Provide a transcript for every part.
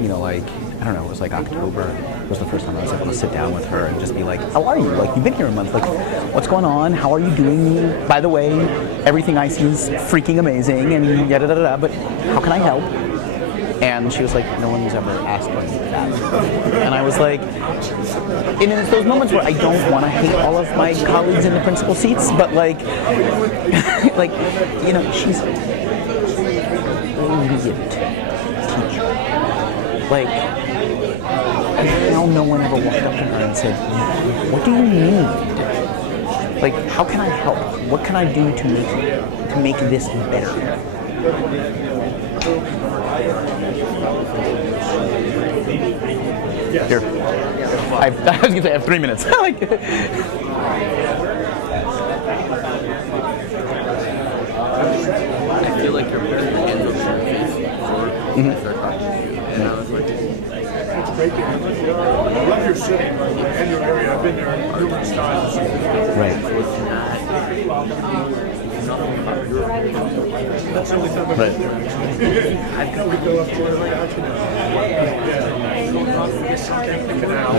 like, I don't know, it was like October was the first time I was able to sit down with her and just be like, how are you? Like, you've been here a month. Like, what's going on? How are you doing? By the way, everything I see is freaking amazing and yada da da da, but how can I help? And she was like, no one's ever asked me that. And I was like, and it's those moments where I don't want to hate all of my colleagues in the principal seats, but like, like, she's a brilliant teacher. Like, now no one ever walked up to her and said, what do you need? Like, how can I help? What can I do to make this better? Here. I was going to say I have 3 minutes. I feel like you're putting your hands over your face before I start talking to you. And I was like, it's great to have you. I love your city and your area. I've been there numerous times. Right. That's the only time I've been there. I could go up to it like that. Going off this canal.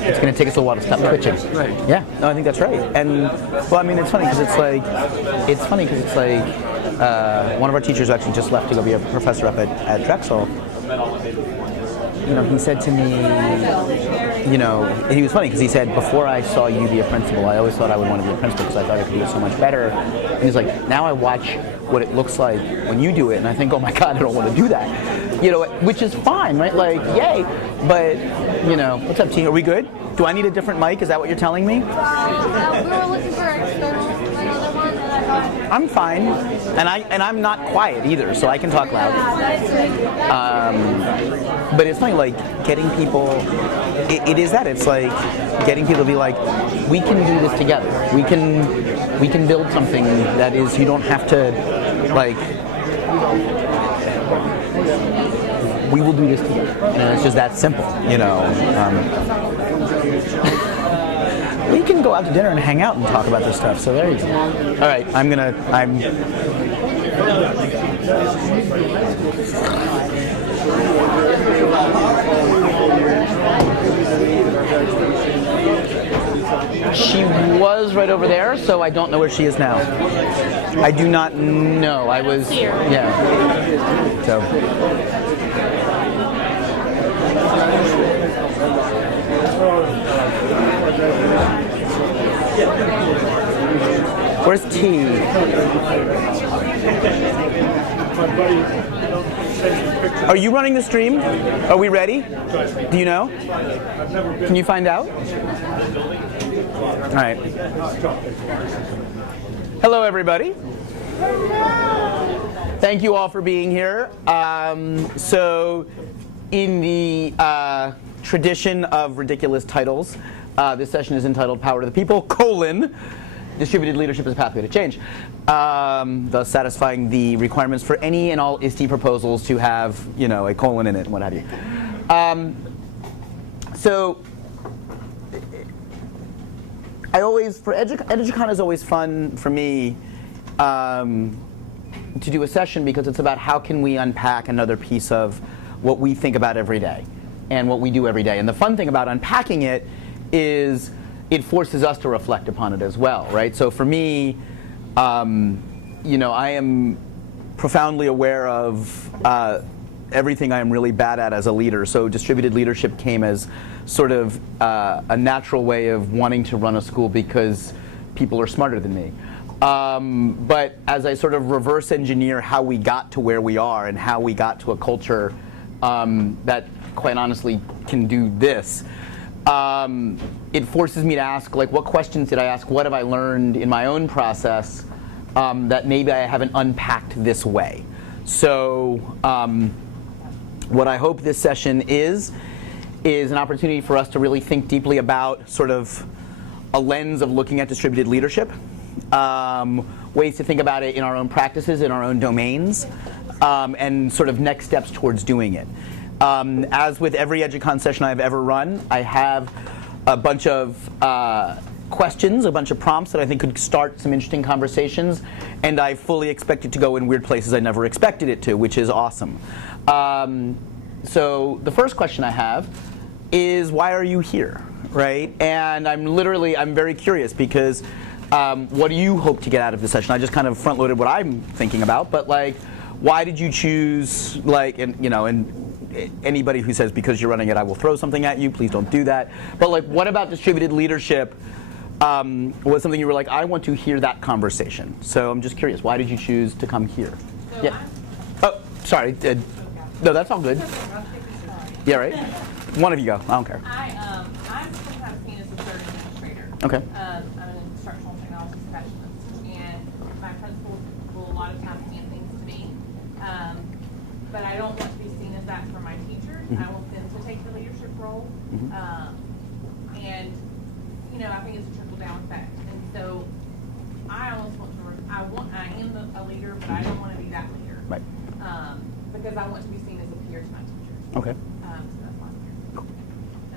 It's going to take us a while to stop twitching. Right. Yeah, no, I think that's right. And, well, I mean, it's funny because it's like, one of our teachers actually just left to go be a professor up at Drexel. He said to me, he was funny because he said, before I saw you be a principal, I always thought I would want to be a principal because I thought I could do it so much better. And he's like, now I watch what it looks like when you do it, and I think, oh my God, I don't want to do that. Which is fine, right? Like, yay. But, what's up, T? Are we good? Do I need a different mic? Is that what you're telling me? We were looking for external, another one, and I thought... I'm fine, and I'm not quiet either, so I can talk loud. But it's funny, like getting people. It is that. It's like getting people to be like, we can do this together. We can build something that is. You don't have to like. We will do this together, and it's just that simple, We can go out to dinner and hang out and talk about this stuff. So there you go. All right, She was right over there, so I don't know where she is now. I do not know. I was, yeah. So. Where's T? Are you running the stream? Are we ready? Do you know? Can you find out? All right. Hello, everybody. Thank you all for being here. So, in the tradition of ridiculous titles, this session is entitled Power to the People, Distributed Leadership as a Pathway to Change, thus satisfying the requirements for any and all ISTE proposals to have, a colon in it and what have you. So, EduCon is always fun for me to do a session because it's about how can we unpack another piece of what we think about every day and what we do every day. And the fun thing about unpacking it is it forces us to reflect upon it as well, right? So for me, I am profoundly aware of everything I am really bad at as a leader. So distributed leadership came as sort of a natural way of wanting to run a school because people are smarter than me. But as I sort of reverse engineer how we got to where we are and how we got to a culture that quite honestly can do this, it forces me to ask, like, what questions did I ask? What have I learned in my own process that maybe I haven't unpacked this way? So what I hope this session is an opportunity for us to really think deeply about sort of a lens of looking at distributed leadership, ways to think about it in our own practices, in our own domains, and sort of next steps towards doing it. As with every EduCon session I've ever run, I have a bunch of questions, a bunch of prompts that I think could start some interesting conversations, and I fully expect it to go in weird places I never expected it to, which is awesome. So the first question I have is, why are you here, right? And I'm very curious because what do you hope to get out of this session? I just kind of front-loaded what I'm thinking about, but like, why did you choose, like, and anybody who says because you're running it I will throw something at you, please don't do that. But like, what about distributed leadership was something you were like, I want to hear that conversation. So I'm just curious, why did you choose to come here? So Yeah. Oh, sorry. No, that's all good. Yeah, right? One of you go. I don't care. I'm sometimes seen as a third administrator. Okay. I'm an instructional technology specialist, and my principals will a lot of times hand things to me. But I don't want to be seen as that for my teachers. I want them to take the leadership role. And I think it's a trickle down effect. And so I almost want to. I am a leader, but I don't want to be that leader. Right. Because I want to be seen as a peer to my teachers. Okay. So that's why I'm here.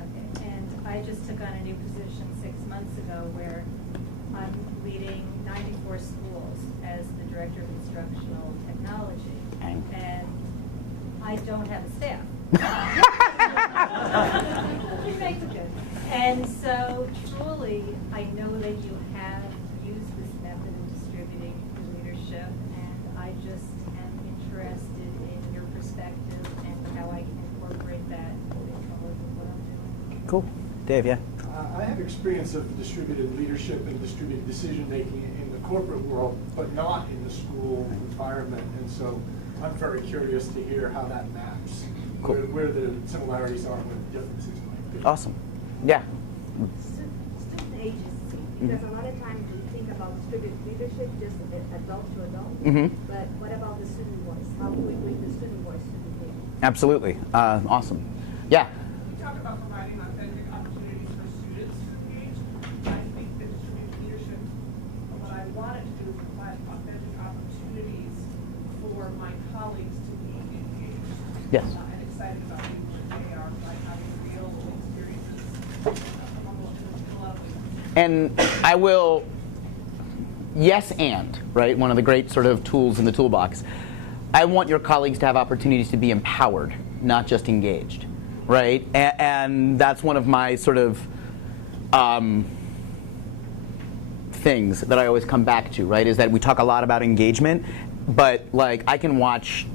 Okay, and I just took on a new position 6 months ago where I'm leading 94 schools as the Director of Instructional Technology. Dang. And I don't have a staff. You make it good. And so truly, I know that you have used this method of distributing leadership, and I just am interested in your perspective and how I can incorporate that in what I'm doing. Cool. Dave, yeah. I have experience of distributed leadership and distributed decision-making in the corporate world, but not in the school environment. And so I'm very curious to hear how that maps, Cool. where the similarities are and where the differences might be. Awesome. Yeah. Student agency, because a lot of times we think about distributed leadership just adult to adult, but what about the student voice? How do we bring the student voice to the table? Absolutely. Awesome. Yeah. You talk about providing authentic opportunities for students to engage. I think that distributed leadership, what I wanted to do is provide authentic opportunities for my colleagues to be engaged. Yes. And excited about being where they are by having real experiences. And I will, yes and, right? One of the great sort of tools in the toolbox. I want your colleagues to have opportunities to be empowered, not just engaged, right? And that's one of my sort of things that I always come back to, right? Is that we talk a lot about engagement, but like I can watch,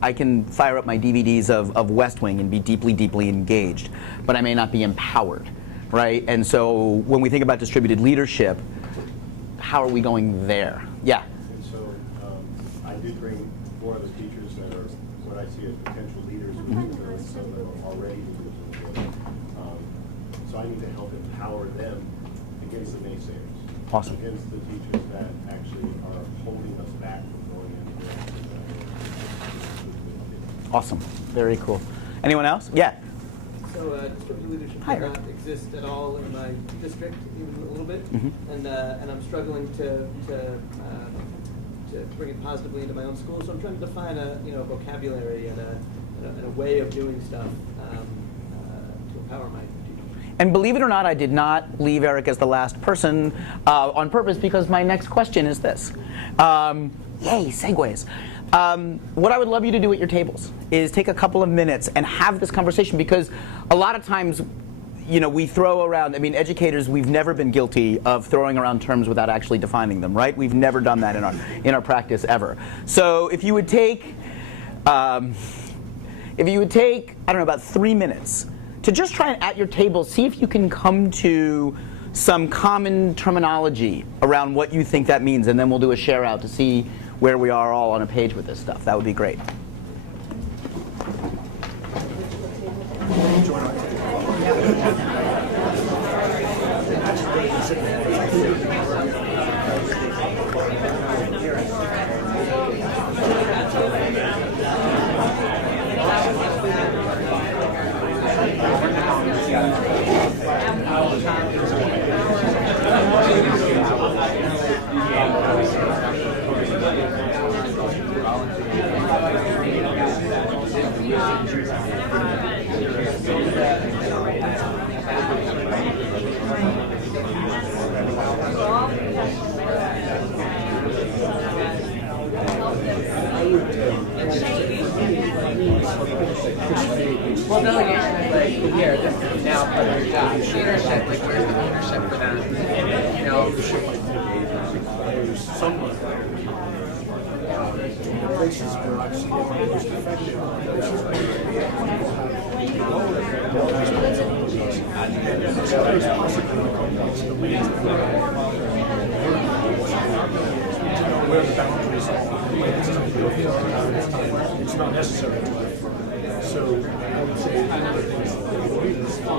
I can fire up my DVDs of West Wing and be deeply, deeply engaged, but I may not be empowered, right? And so when we think about distributed leadership, how are we going there? Yeah. And so I did bring 4 other teachers that are what I see as potential leaders. Some of them are already leaders. So I need to help empower them against the naysayers. Awesome. Against the teachers that actually are holding us back from going in the direction that Awesome. Very cool. Anyone else? Yeah. So distributed leadership Hi, does Eric. not exist at all in my district, even a little bit, Mm-hmm. and I'm struggling to bring it positively into my own school. So I'm trying to define a vocabulary and a way of doing stuff to empower my teachers. And believe it or not, I did not leave Eric as the last person on purpose, because my next question is this. Yay, segues. What I would love you to do at your tables is take a couple of minutes and have this conversation, because a lot of times, we throw around, educators, we've never been guilty of throwing around terms without actually defining them, right? We've never done that in our practice ever. So if you would take, I don't know, about 3 minutes to just try and at your table see if you can come to some common terminology around what you think that means, and then we'll do a share out to see where we are all on a page with this stuff. That would be great. Well, delegation is like, here, this is now part of your job. Leadership, like, where's the leadership for that? You know, There's some places where I've seen it most effective, places like where the boundaries are. It's not necessary to live for. So I would say one of the things that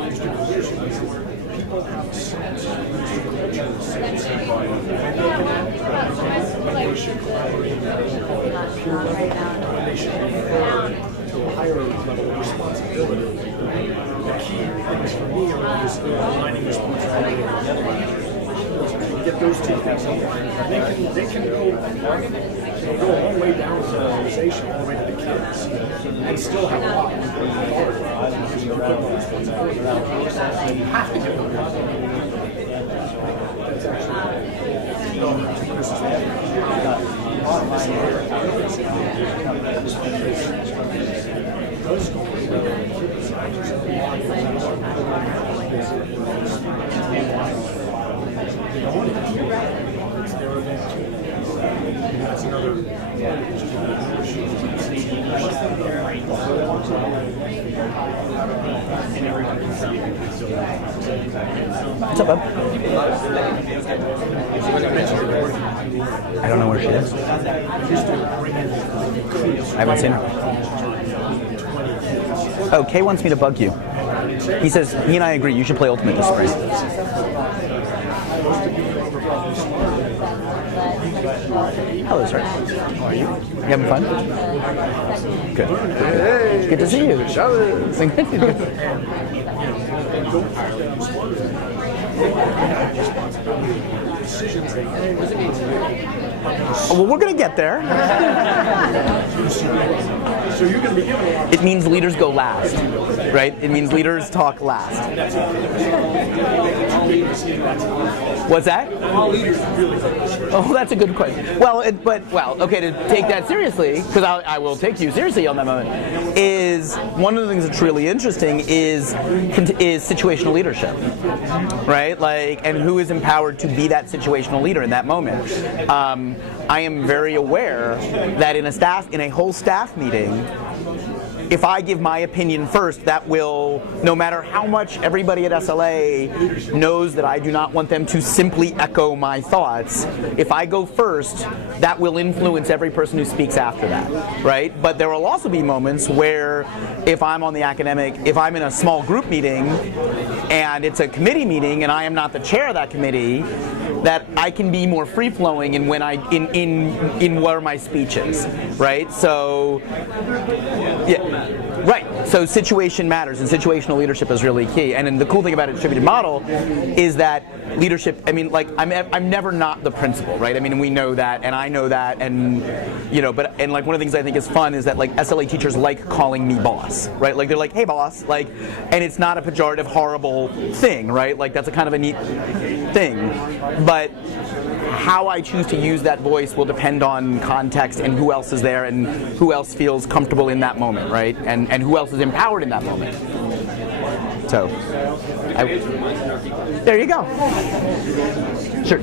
distributed leadership is people have a sense of culture, a sense of they should collaborate, they should be heard to a higher level of responsibility. The key things for me are aligning responsibility with get those two things in there. They can go a long way down the organization, all the way to the kids, and still have a lot of authority. Because you put them on responsibility. You have to give them that's actually that's another What's up, bub? I don't know where she is. I haven't seen her. Oh, Kay wants me to bug you. He says, he and I agree, you should play Ultimate this spring. Hello, sir. How are you? You having fun? Good. Hey, good to see you. Well, we're going to get there. So you're going to be given a lot. It means leaders go last, right? It means leaders talk last. What's that? Oh, that's a good question. Well, okay, to take that seriously, because I will take you seriously on that moment, is one of the things that's really interesting is situational leadership, right? Like, and who is empowered to be that situational leader in that moment. I am very aware that in a whole staff meeting, if I give my opinion first, that will, no matter how much everybody at SLA knows that I do not want them to simply echo my thoughts, if I go first, that will influence every person who speaks after that, right? But there will also be moments where if I'm on the if I'm in a small group meeting and it's a committee meeting and I am not the chair of that committee, that I can be more free-flowing in where my speech is, right? So, yeah. Right. So situation matters, and situational leadership is really key. And then the cool thing about a distributed model is that leadership. I mean, like I'm never not the principal, right? I mean, we know that, and I know that, and and like one of the things I think is fun is that like SLA teachers like calling me boss, right? Like they're like, hey boss, like, and it's not a pejorative, horrible thing, right? Like that's a kind of a neat thing, but how I choose to use that voice will depend on context and who else is there and who else feels comfortable in that moment, right? And who else is empowered in that moment. So, there you go. Sure.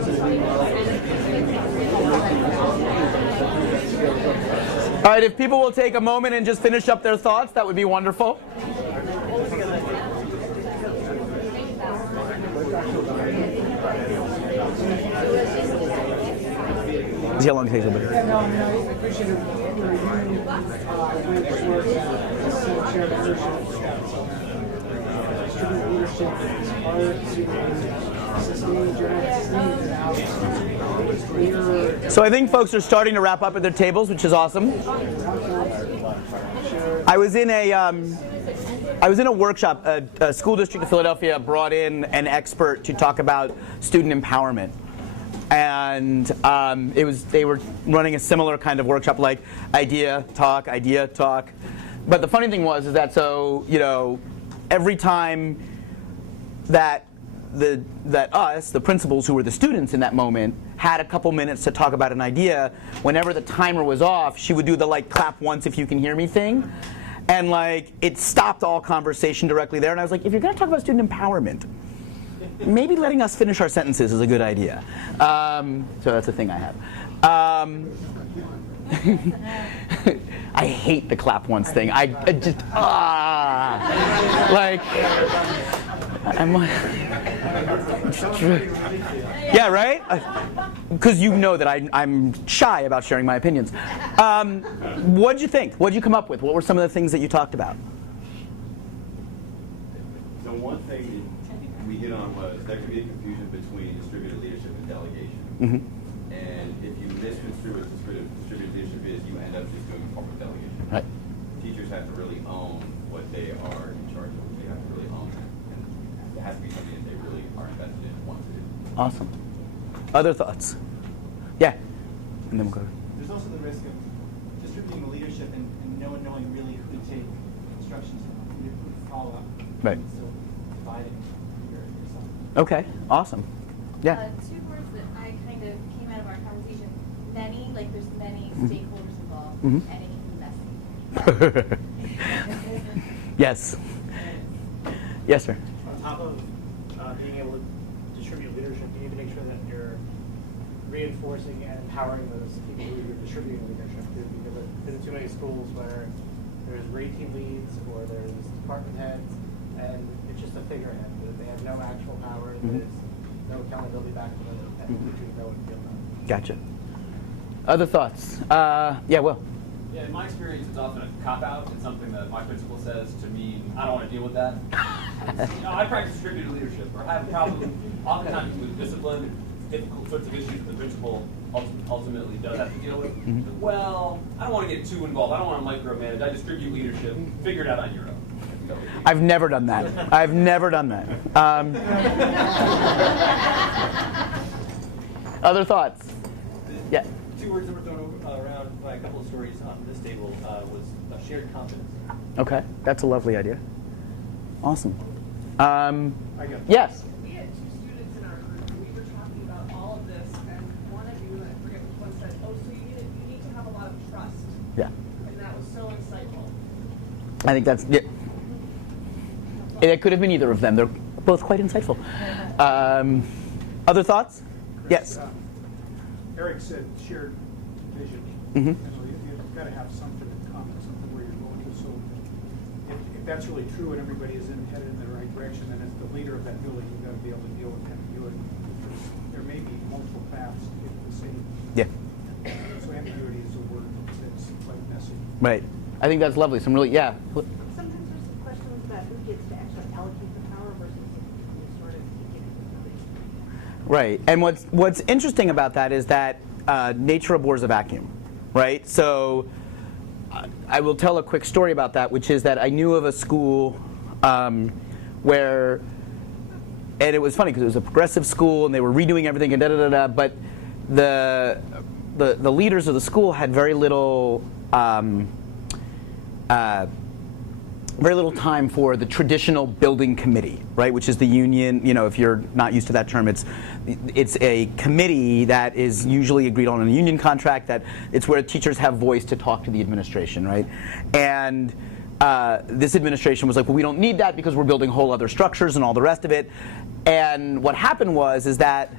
All right, if people will take a moment and just finish up their thoughts, that would be wonderful. See how long it takes a bit. So I think folks are starting to wrap up at their tables, which is awesome. I was in a workshop. A school district of Philadelphia brought in an expert to talk about student empowerment. And they were running a similar kind of workshop, like idea, talk. But the funny thing was that every time that us, the principals who were the students in that moment, had a couple minutes to talk about an idea, whenever the timer was off, she would do the like clap once if you can hear me thing. And like, it stopped all conversation directly there. And I was like, if you're going to talk about student empowerment, maybe letting us finish our sentences is a good idea. So that's a thing I have. I hate the clap once thing. I just, like, yeah, right? Because you know that I'm shy about sharing my opinions. What'd you think? What'd you come up with? What were some of the things that you talked about? So one thing we hit on was there could be a confusion between distributed leadership and delegation. Mm-hmm. And if you misconstrue what distributed leadership is, you end up just doing a form of delegation. Right. Teachers have to really own what they are in charge of. They have to really own it. And it has to be something that they really are invested in and want to do. Awesome. Other thoughts? Yeah. And then we'll go. There's also the risk of distributing the leadership and no one knowing really who to take instructions from, who to follow up. Right. So dividing yourself. Okay. Awesome. Yeah. Two words that I kind of came out of our conversation. Many, like there's many stakeholders involved, Mhm. and it can be messy. Yes. Yes, sir. On top of being able to distribute leadership, you need to make sure that you're reinforcing and empowering those people who you're distributing leadership to, because I've been in too many schools where there's grade team leads or there's department heads, and it's just a figurehead. They have no actual power. There's no accountability back to them, and you know and feel that. Gotcha. Other thoughts? Yeah, Will. Yeah, in my experience, it's often a cop-out. It's something that my principal says to me, I don't want to deal with that. I practice distributed leadership, or I have a problem oftentimes with discipline, difficult sorts of issues that the principal ultimately does have to deal with. Well, I don't want to get too involved. I don't want to micromanage. I distribute leadership. Figure it out on your own. I've never done that. I've never done that. Other thoughts? Yeah. Two words that were thrown around by a couple of stories on this table was shared confidence. Okay, that's a lovely idea. Awesome. Yes. We had two students in our group, and we were talking about all of this, and one of you, I forget which one, said, oh, so you need to have a lot of trust. Yeah. And that was so insightful. I think that's. Yeah. It could have been either of them. They're both quite insightful. Other thoughts? Yes. Eric said shared vision. Mm-hmm. You've got to have something in common, something where you're going to. So if that's really true and everybody is headed in the right direction, then as the leader of that building, you've got to be able to deal with ambiguity. There may be multiple paths to get to the same. Yeah. So ambiguity is a word that's quite messy. Right. I think that's lovely. Some really, yeah. Sometimes there's some questions about who gets to actually allocate the power versus you sort of keep it to somebody. Right. And what's interesting about that is that nature abhors a vacuum, right? So I will tell a quick story about that, which is that I knew of a school where, and it was funny because it was a progressive school and they were redoing everything and da-da-da-da, but the leaders of the school had very little time for the traditional building committee, right? Which is the union. You know, if you're not used to that term, it's a committee that is usually agreed on in a union contract. That it's where teachers have voice to talk to the administration, right? And this administration was like, well, we don't need that because we're building whole other structures and all the rest of it. And what happened is that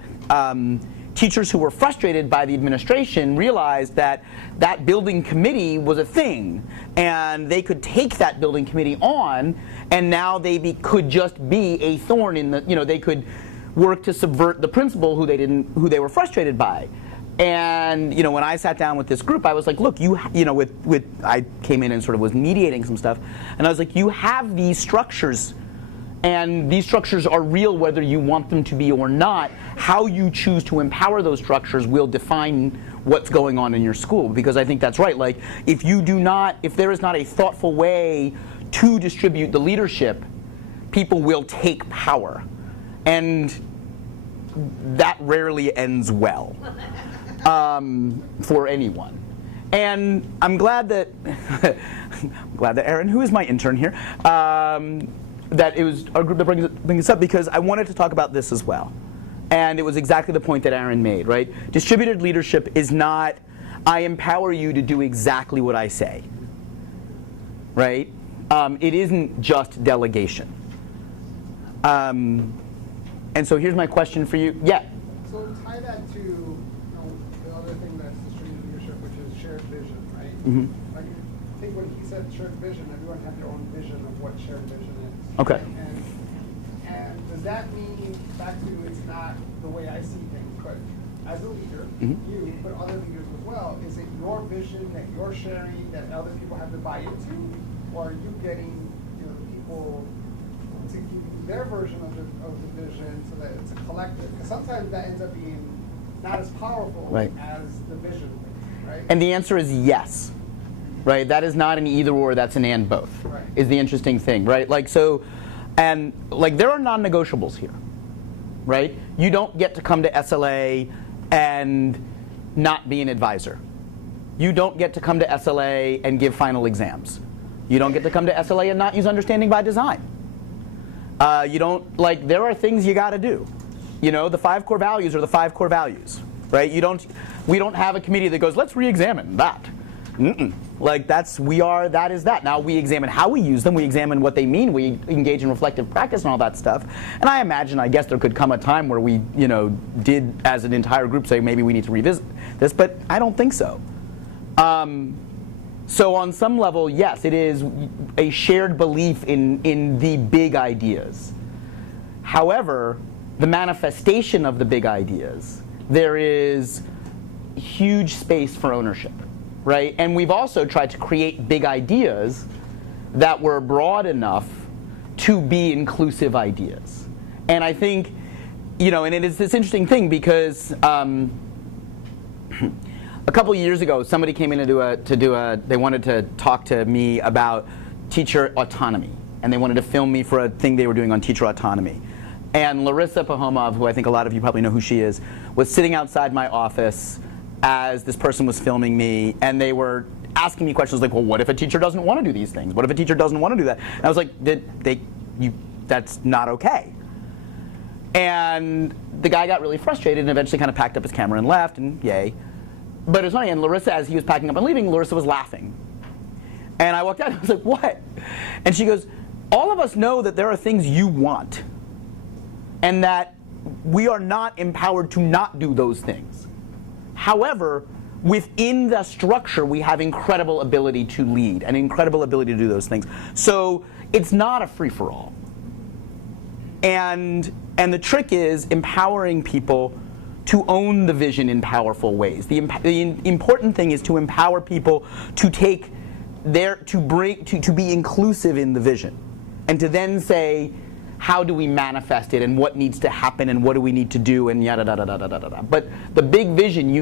teachers who were frustrated by the administration realized that that building committee was a thing, and they could take that building committee on, and now they could just be a thorn in the, they could work to subvert the principal who they were frustrated by. And when I sat down with this group, I was like, look, I came in and sort of was mediating some stuff, and I was like, you have these structures. And these structures are real whether you want them to be or not. How you choose to empower those structures will define what's going on in your school. Because I think that's right. Like, if there is not a thoughtful way to distribute the leadership, people will take power. And that rarely ends well for anyone. And I'm glad that Aaron, who is my intern here, that it was our group that brings this up, because I wanted to talk about this as well. And it was exactly the point that Aaron made, right? Distributed leadership is not, I empower you to do exactly what I say, right? It isn't just delegation. And so here's my question for you. Yeah. So tie that to the other thing that's distributed leadership, which is shared vision, right? Mm-hmm. Like, I think when he said shared vision, everyone had their own vision of what shared vision is. Okay. And does that mean, back to it's not the way I see things, but as a leader, you, but other leaders as well, is it your vision that you're sharing that other people have to buy into, or are you getting people to give you their version of the vision so that it's a collective? Because sometimes that ends up being not as powerful as the vision, right? And the answer is yes, right? That is not an either or, that's an and both, is the interesting thing, right? Like, so, and like there are non-negotiables here, right? You don't get to come to SLA and not be an advisor. You don't get to come to SLA and give final exams. You don't get to come to SLA and not use understanding by design. You don't, like, there are things you got to do. The 5 core values are the 5 core values, right? We don't have a committee that goes, let's re-examine that. Like, that is that. Now we examine how we use them, we examine what they mean, we engage in reflective practice and all that stuff. And I guess there could come a time where we, did as an entire group say maybe we need to revisit this, but I don't think so. So on some level, yes, it is a shared belief in the big ideas. However, the manifestation of the big ideas, there is huge space for ownership, right? And we've also tried to create big ideas that were broad enough to be inclusive ideas. And I think, and it is this interesting thing because a couple years ago, somebody came in they wanted to talk to me about teacher autonomy. And they wanted to film me for a thing they were doing on teacher autonomy. And Larissa Pahomov, who I think a lot of you probably know who she is, was sitting outside my office as this person was filming me. And they were asking me questions like, well, what if a teacher doesn't want to do these things? What if a teacher doesn't want to do that? And I was like, that's not okay. And the guy got really frustrated and eventually kind of packed up his camera and left, and yay. But it was funny, and Larissa, as he was packing up and leaving, Larissa was laughing. And I walked out and I was like, what? And she goes, all of us know that there are things you want, and that we are not empowered to not do those things. However, within the structure, we have incredible ability to lead and incredible ability to do those things. So it's not a free-for-all. And the trick is empowering people to own the vision in powerful ways. The important thing is to empower people to take to be inclusive in the vision, and to then say, how do we manifest it, and what needs to happen, and what do we need to do, and yada da da da da da da. But the big vision,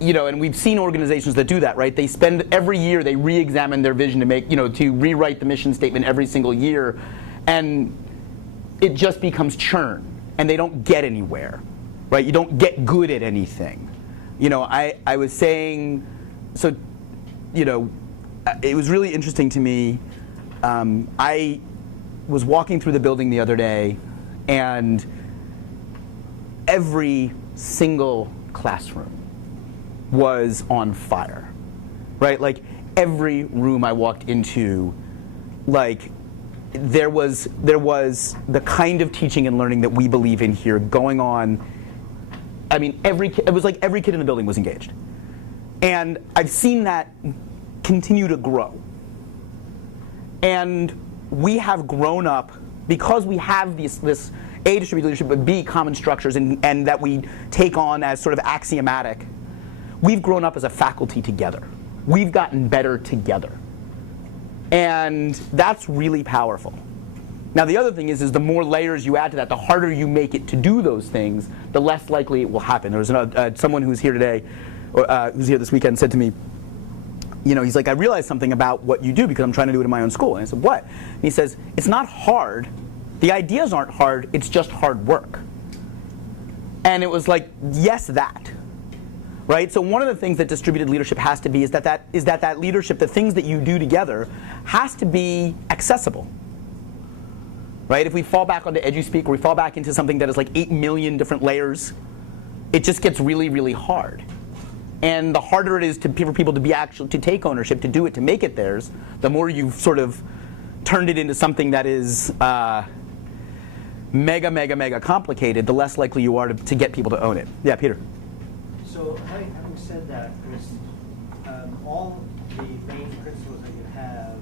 and we've seen organizations that do that, right? They spend every year, they re-examine their vision to make, to rewrite the mission statement every single year, and it just becomes churn, and they don't get anywhere. Right? You don't get good at anything. I was saying, so, it was really interesting to me. I was walking through the building the other day, and every single classroom was on fire, right? Like, every room I walked into, like, there was the kind of teaching and learning that we believe in here going on. I mean, it was like every kid in the building was engaged. And I've seen that continue to grow. And we have grown up, because we have this A, distributed leadership, but B, common structures, and that we take on as sort of axiomatic. We've grown up as a faculty together. We've gotten better together. And that's really powerful. Now, the other thing is the more layers you add to that, the harder you make it to do those things, the less likely it will happen. There was someone who's here today, who's here this weekend, said to me, he's like, I realized something about what you do because I'm trying to do it in my own school. And I said, what? And he says, it's not hard. The ideas aren't hard. It's just hard work. And it was like, yes, that. Right? So one of the things that distributed leadership has to be is that leadership, the things that you do together, has to be accessible. Right? If we fall back onto EduSpeak, or we fall back into something that is like 8 million different layers, it just gets really, really hard. And the harder it is for people to take ownership, to do it, to make it theirs, the more you sort of turned it into something that is mega complicated, the less likely you are to get people to own it. Yeah, Peter. So having said that, Chris, all the main principles that you have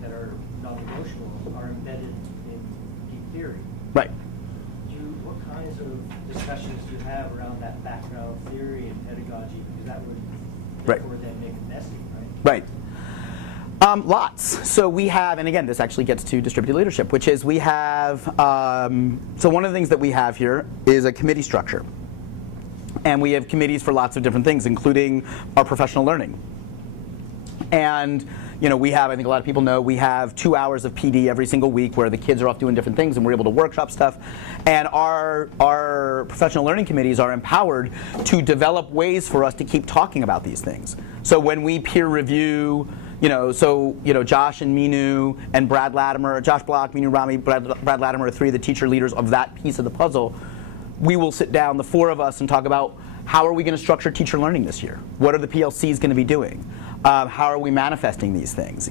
that are non-negotiable are embedded in deep theory. Right. What kinds of discussions do you have around that background theory and pedagogy? Because that would therefore then make it messy, right? Right. Lots. So we have, and again, this actually gets to distributed leadership, which is we have, so one of the things that we have here is a committee structure. And we have committees for lots of different things, including our professional learning. And we have, I think a lot of people know, we have 2 hours of PD every single week where the kids are off doing different things and we're able to workshop stuff. And our professional learning committees are empowered to develop ways for us to keep talking about these things. So when we peer review, Josh and Minu and Brad Latimer, Josh Block, Minu Rami, Brad Latimer are 3 of the teacher leaders of that piece of the puzzle. We will sit down, the 4 of us, and talk about how are we going to structure teacher learning this year? What are the PLCs going to be doing? How are we manifesting these things?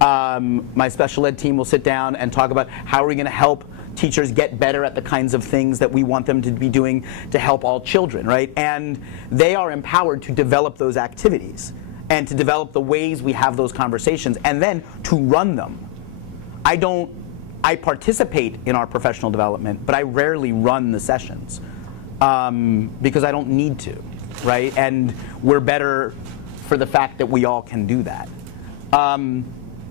My special ed team will sit down and talk about how are we going to help teachers get better at the kinds of things that we want them to be doing to help all children, right? And they are empowered to develop those activities and to develop the ways we have those conversations and then to run them. I participate in our professional development, but I rarely run the sessions because I don't need to, right? And we're better for the fact that we all can do that. All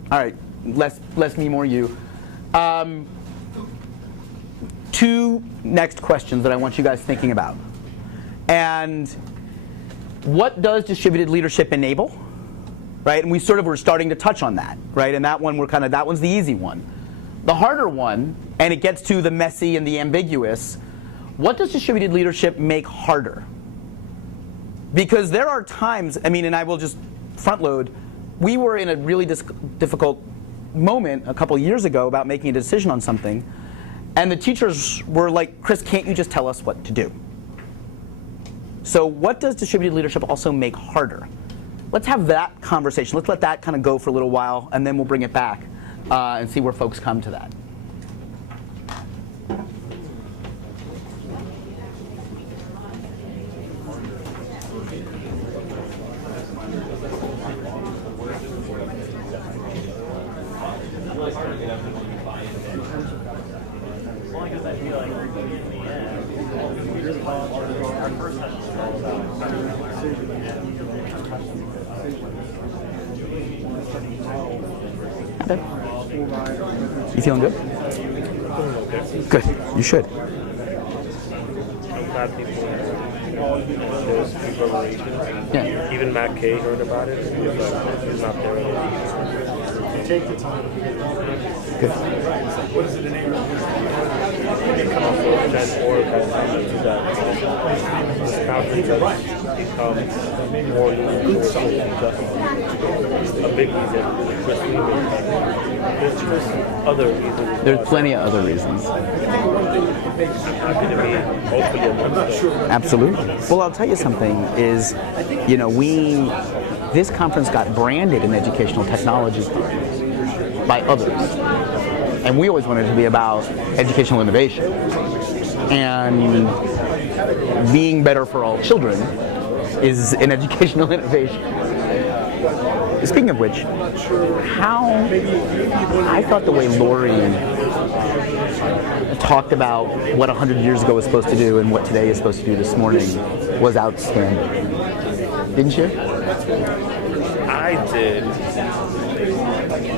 right, less me, more you. 2 next questions that I want you guys thinking about. And what does distributed leadership enable? Right, and we're starting to touch on that, right? And that one that one's the easy one. The harder one, and it gets to the messy and the ambiguous, what does distributed leadership make harder? Because there are times, and I will just front load, we were in a really difficult moment a couple years ago about making a decision on something, and the teachers were like, Chris, can't you just tell us what to do? So what does distributed leadership also make harder? Let's have that conversation. Let's let that kind of go for a little while, and then we'll bring it back and see where folks come to that. Only because I feel like in the end, we really our first session was all about You feeling good? Good. You should. I'm glad there's reverberations. Yeah. Even Matt Kay heard about it. He's not there. Take the time. Good. What is it in English? Come up with Gen 4 that this conference has become more unique than just a big reason. Chris Weaver. There's just other reasons. There's plenty of other reasons. Happy to be hopefully Absolutely. Well, I'll tell you something is, this conference got branded an educational technology by others. And we always wanted it to be about educational innovation. And being better for all children is an educational innovation. Speaking of which, I thought the way Lori talked about what 100 years ago was supposed to do and what today is supposed to do this morning was outstanding. Didn't you? I did.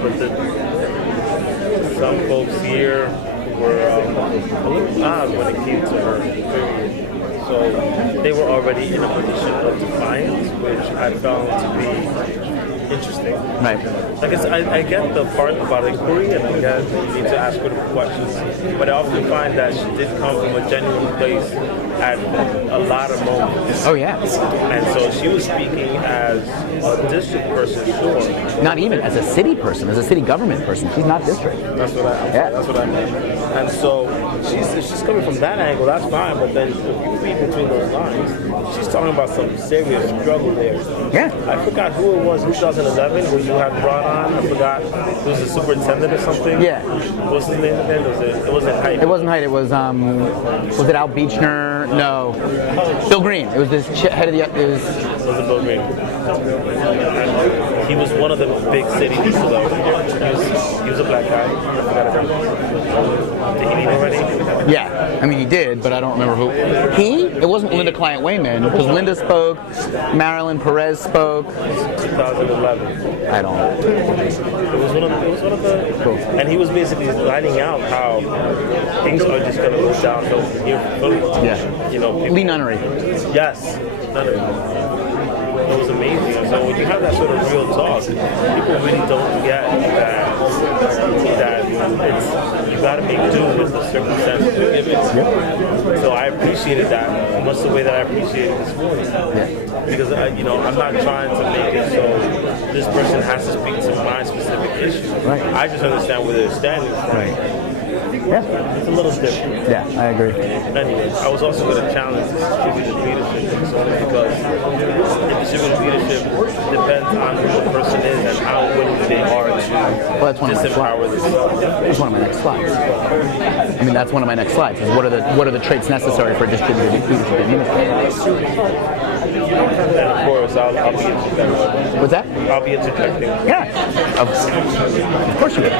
But some folks here were a little odd when it came to her period. So they were already in a position of defiance, which I found to be interesting. Right. I guess I get the part about inquiry, and I get you need to ask her the questions, but I often find that she did come from a genuine place at a lot of moments. Oh, yeah. And so she was speaking as a district person, sure. Not even as a city person, as a city government person. She's not district. That's what I meant. And so she's coming from that angle, that's fine. But then if you read between those lines, she's talking about some serious struggle there. Yeah. I forgot who it was in 2011 who you had brought on. I forgot. It was a superintendent or something. Yeah. What's his name again? It wasn't Height. It wasn't Height. It was it Al Beechner? No. Bill Green. It was this head of the. It was Bill Green. He was one of the big city people though. He was a black guy. I forgot his name. Did he leave already? Yeah. I mean, he did, but I don't remember who. He? It wasn't Linda Client Wayman, because Linda spoke, Marilyn Perez spoke. 2011. I don't know. It was one of the. Cool. And he was basically lining out how things are just going to go downhill from here. Yeah. You know, people, Lee Nunnery. Yes. Nunnery. It was amazing. And so when you have that sort of real talk, people really don't get that it's, you got to make do with the circumstances you're given. So I appreciated that much the way that I appreciated this morning. Because I'm not trying to make it so this person has to speak to my specific issue. Right. I just understand where they're standing from. Right. Yeah. It's a little different. Yeah, I agree. Anyway, I was also going to challenge this distributed leadership because distributed leadership depends on who the person is and how willing they are to disempower themselves. That's one of my next slides. I mean, that's one of my next slides. Is what are the traits necessary for a distributed leadership administrator? And of course, I'll be interjecting. What's that? I'll be interjecting. Yeah. Of course you will.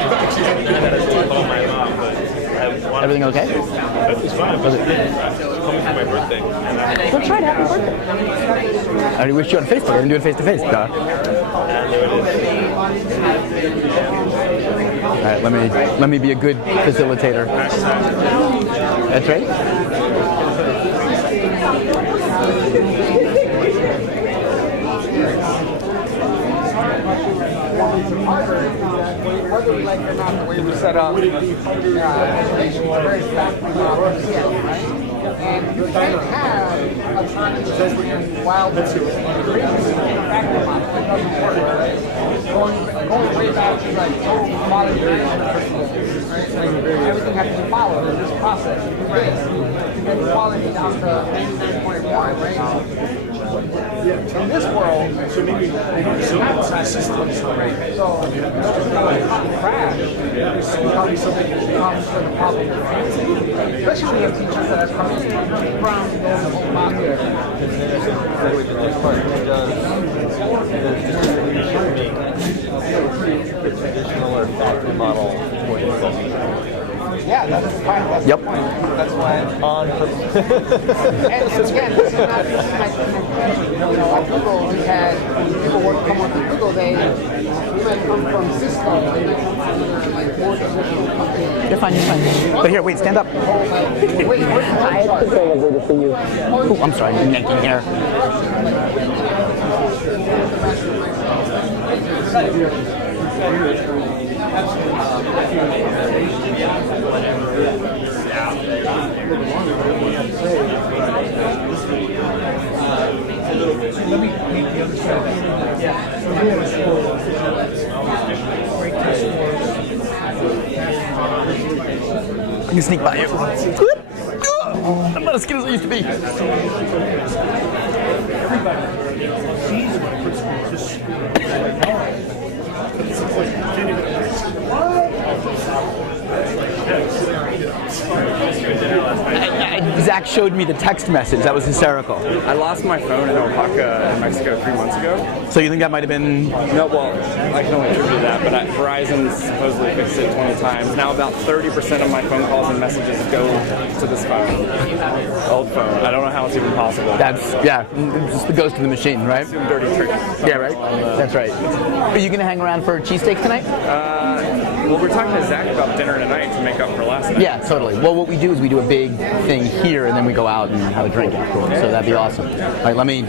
Everything okay? Everything's fine. But it's coming for my birthday. That's right. Happy birthday. I already wished you on Facebook. I didn't do it face to face. And there it is. All right. Let me be a good facilitator. That's right. Whether we like it or not, the way we're set up, education is very factory right? And you can't have autonomy while the factory model. It doesn't work, right? Going way back to like total quality right? Like everything has to be followed in this process. You do this, you get quality down to 99.1, right? In this world, so maybe systems, right? So crash becomes something that becomes the problem. Especially when you have teachers that are coming from the whole market. The traditional or factory model Yeah, that's fine. That's yep. That's why on purpose. and again, this is not at Google, we had people come work at Google, we might come from Cisco, like more traditional companies. You're fine. But here, wait, stand up. Wait, Hi, it's so lovely to see you. Oh, I'm sorry, I'm necking here. Let me paint the other side. Yeah. So we had a school great test scores. I can sneak by you. I'm not as skinny as I used to be. Everybody sees my principal Zach showed me the text message. That was hysterical. I lost my phone in Oaxaca, Mexico 3 months ago. So you think that might have been... No, well, I can only attribute to that, but Verizon supposedly fixed it 20 times. Now about 30% of my phone calls and messages go to this phone. Old phone. I don't know how it's even possible. That's, yeah, just the ghost of the machine, right? Some dirty tricks. Yeah, right? That's right. Are you going to hang around for cheesesteak tonight? Well, we're talking to Zach about dinner tonight to make up for last night. Yeah, totally. Well, what we do is we do a big thing here, and then we go out and have a drink afterwards. So that'd be awesome. All right, let me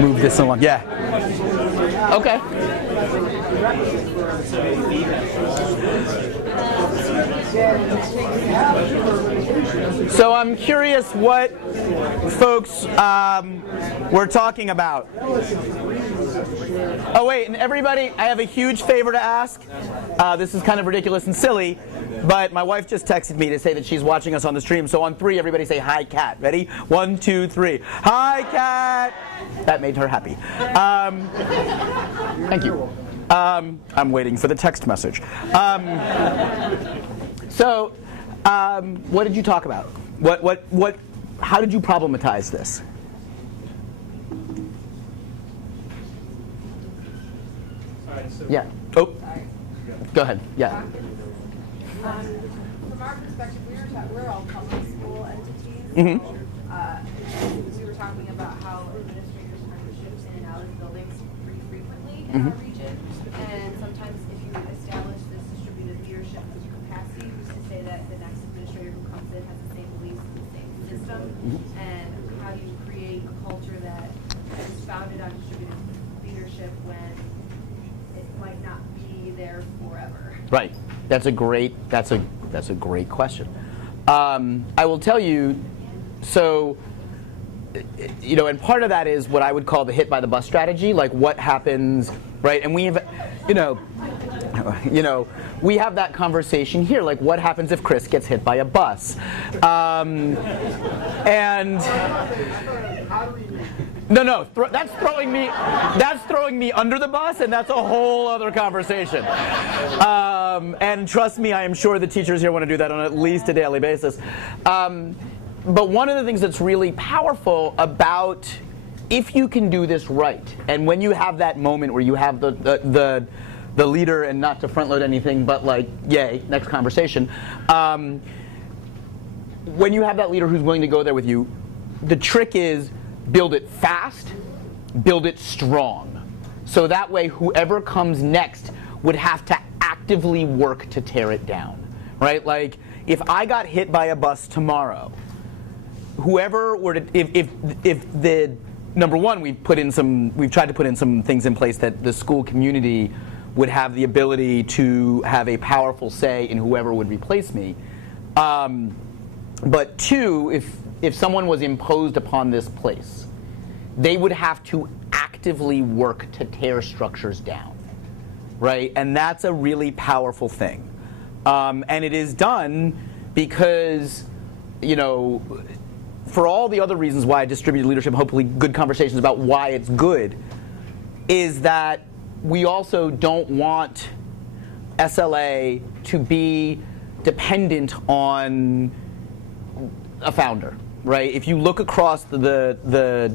move this along. Yeah. Okay. So I'm curious what folks were talking about. Oh wait, and everybody, I have a huge favor to ask. This is kind of ridiculous and silly, but my wife just texted me to say that she's watching us on the stream. So on 3, everybody say hi, Cat. Ready? 1, 2, 3. Hi, Cat. That made her happy. Thank you. I'm waiting for the text message. So, what did you talk about? How did you problematize this? Yeah. Oh. Go ahead. Yeah. From our perspective, we're all public school entities. Mm-hmm. So, we were talking about how administrators kind of shift in and out of buildings pretty frequently in Mm-hmm. our region. And sometimes if you establish this distributed leadership capacity, we used to say that the next administrator who comes in has the same beliefs and the same system. Mm-hmm. And how do you create a culture that is founded on distributed leadership when it might not be there forever? Right. That's a great question. I will tell you, so, and part of that is what I would call the hit by the bus strategy, like what happens, right? And we have, we have that conversation here, like what happens if Chris gets hit by a bus? No, that's throwing me under the bus, and that's a whole other conversation. And trust me, I am sure the teachers here want to do that on at least a daily basis. But one of the things that's really powerful about if you can do this right, and when you have that moment where you have the leader, and not to front load anything, but like, yay, next conversation. When you have that leader who's willing to go there with you, the trick is build it fast, build it strong. So that way whoever comes next would have to actively work to tear it down, right? Like if I got hit by a bus tomorrow, whoever were to, if the, number one, we've tried to put in some things in place that the school community would have the ability to have a powerful say in whoever would replace me. But 2, if someone was imposed upon this place, they would have to actively work to tear structures down, right? And that's a really powerful thing. And it is done because, for all the other reasons why distributed leadership, hopefully good conversations about why it's good, is that we also don't want SLA to be dependent on a founder, right? If you look across the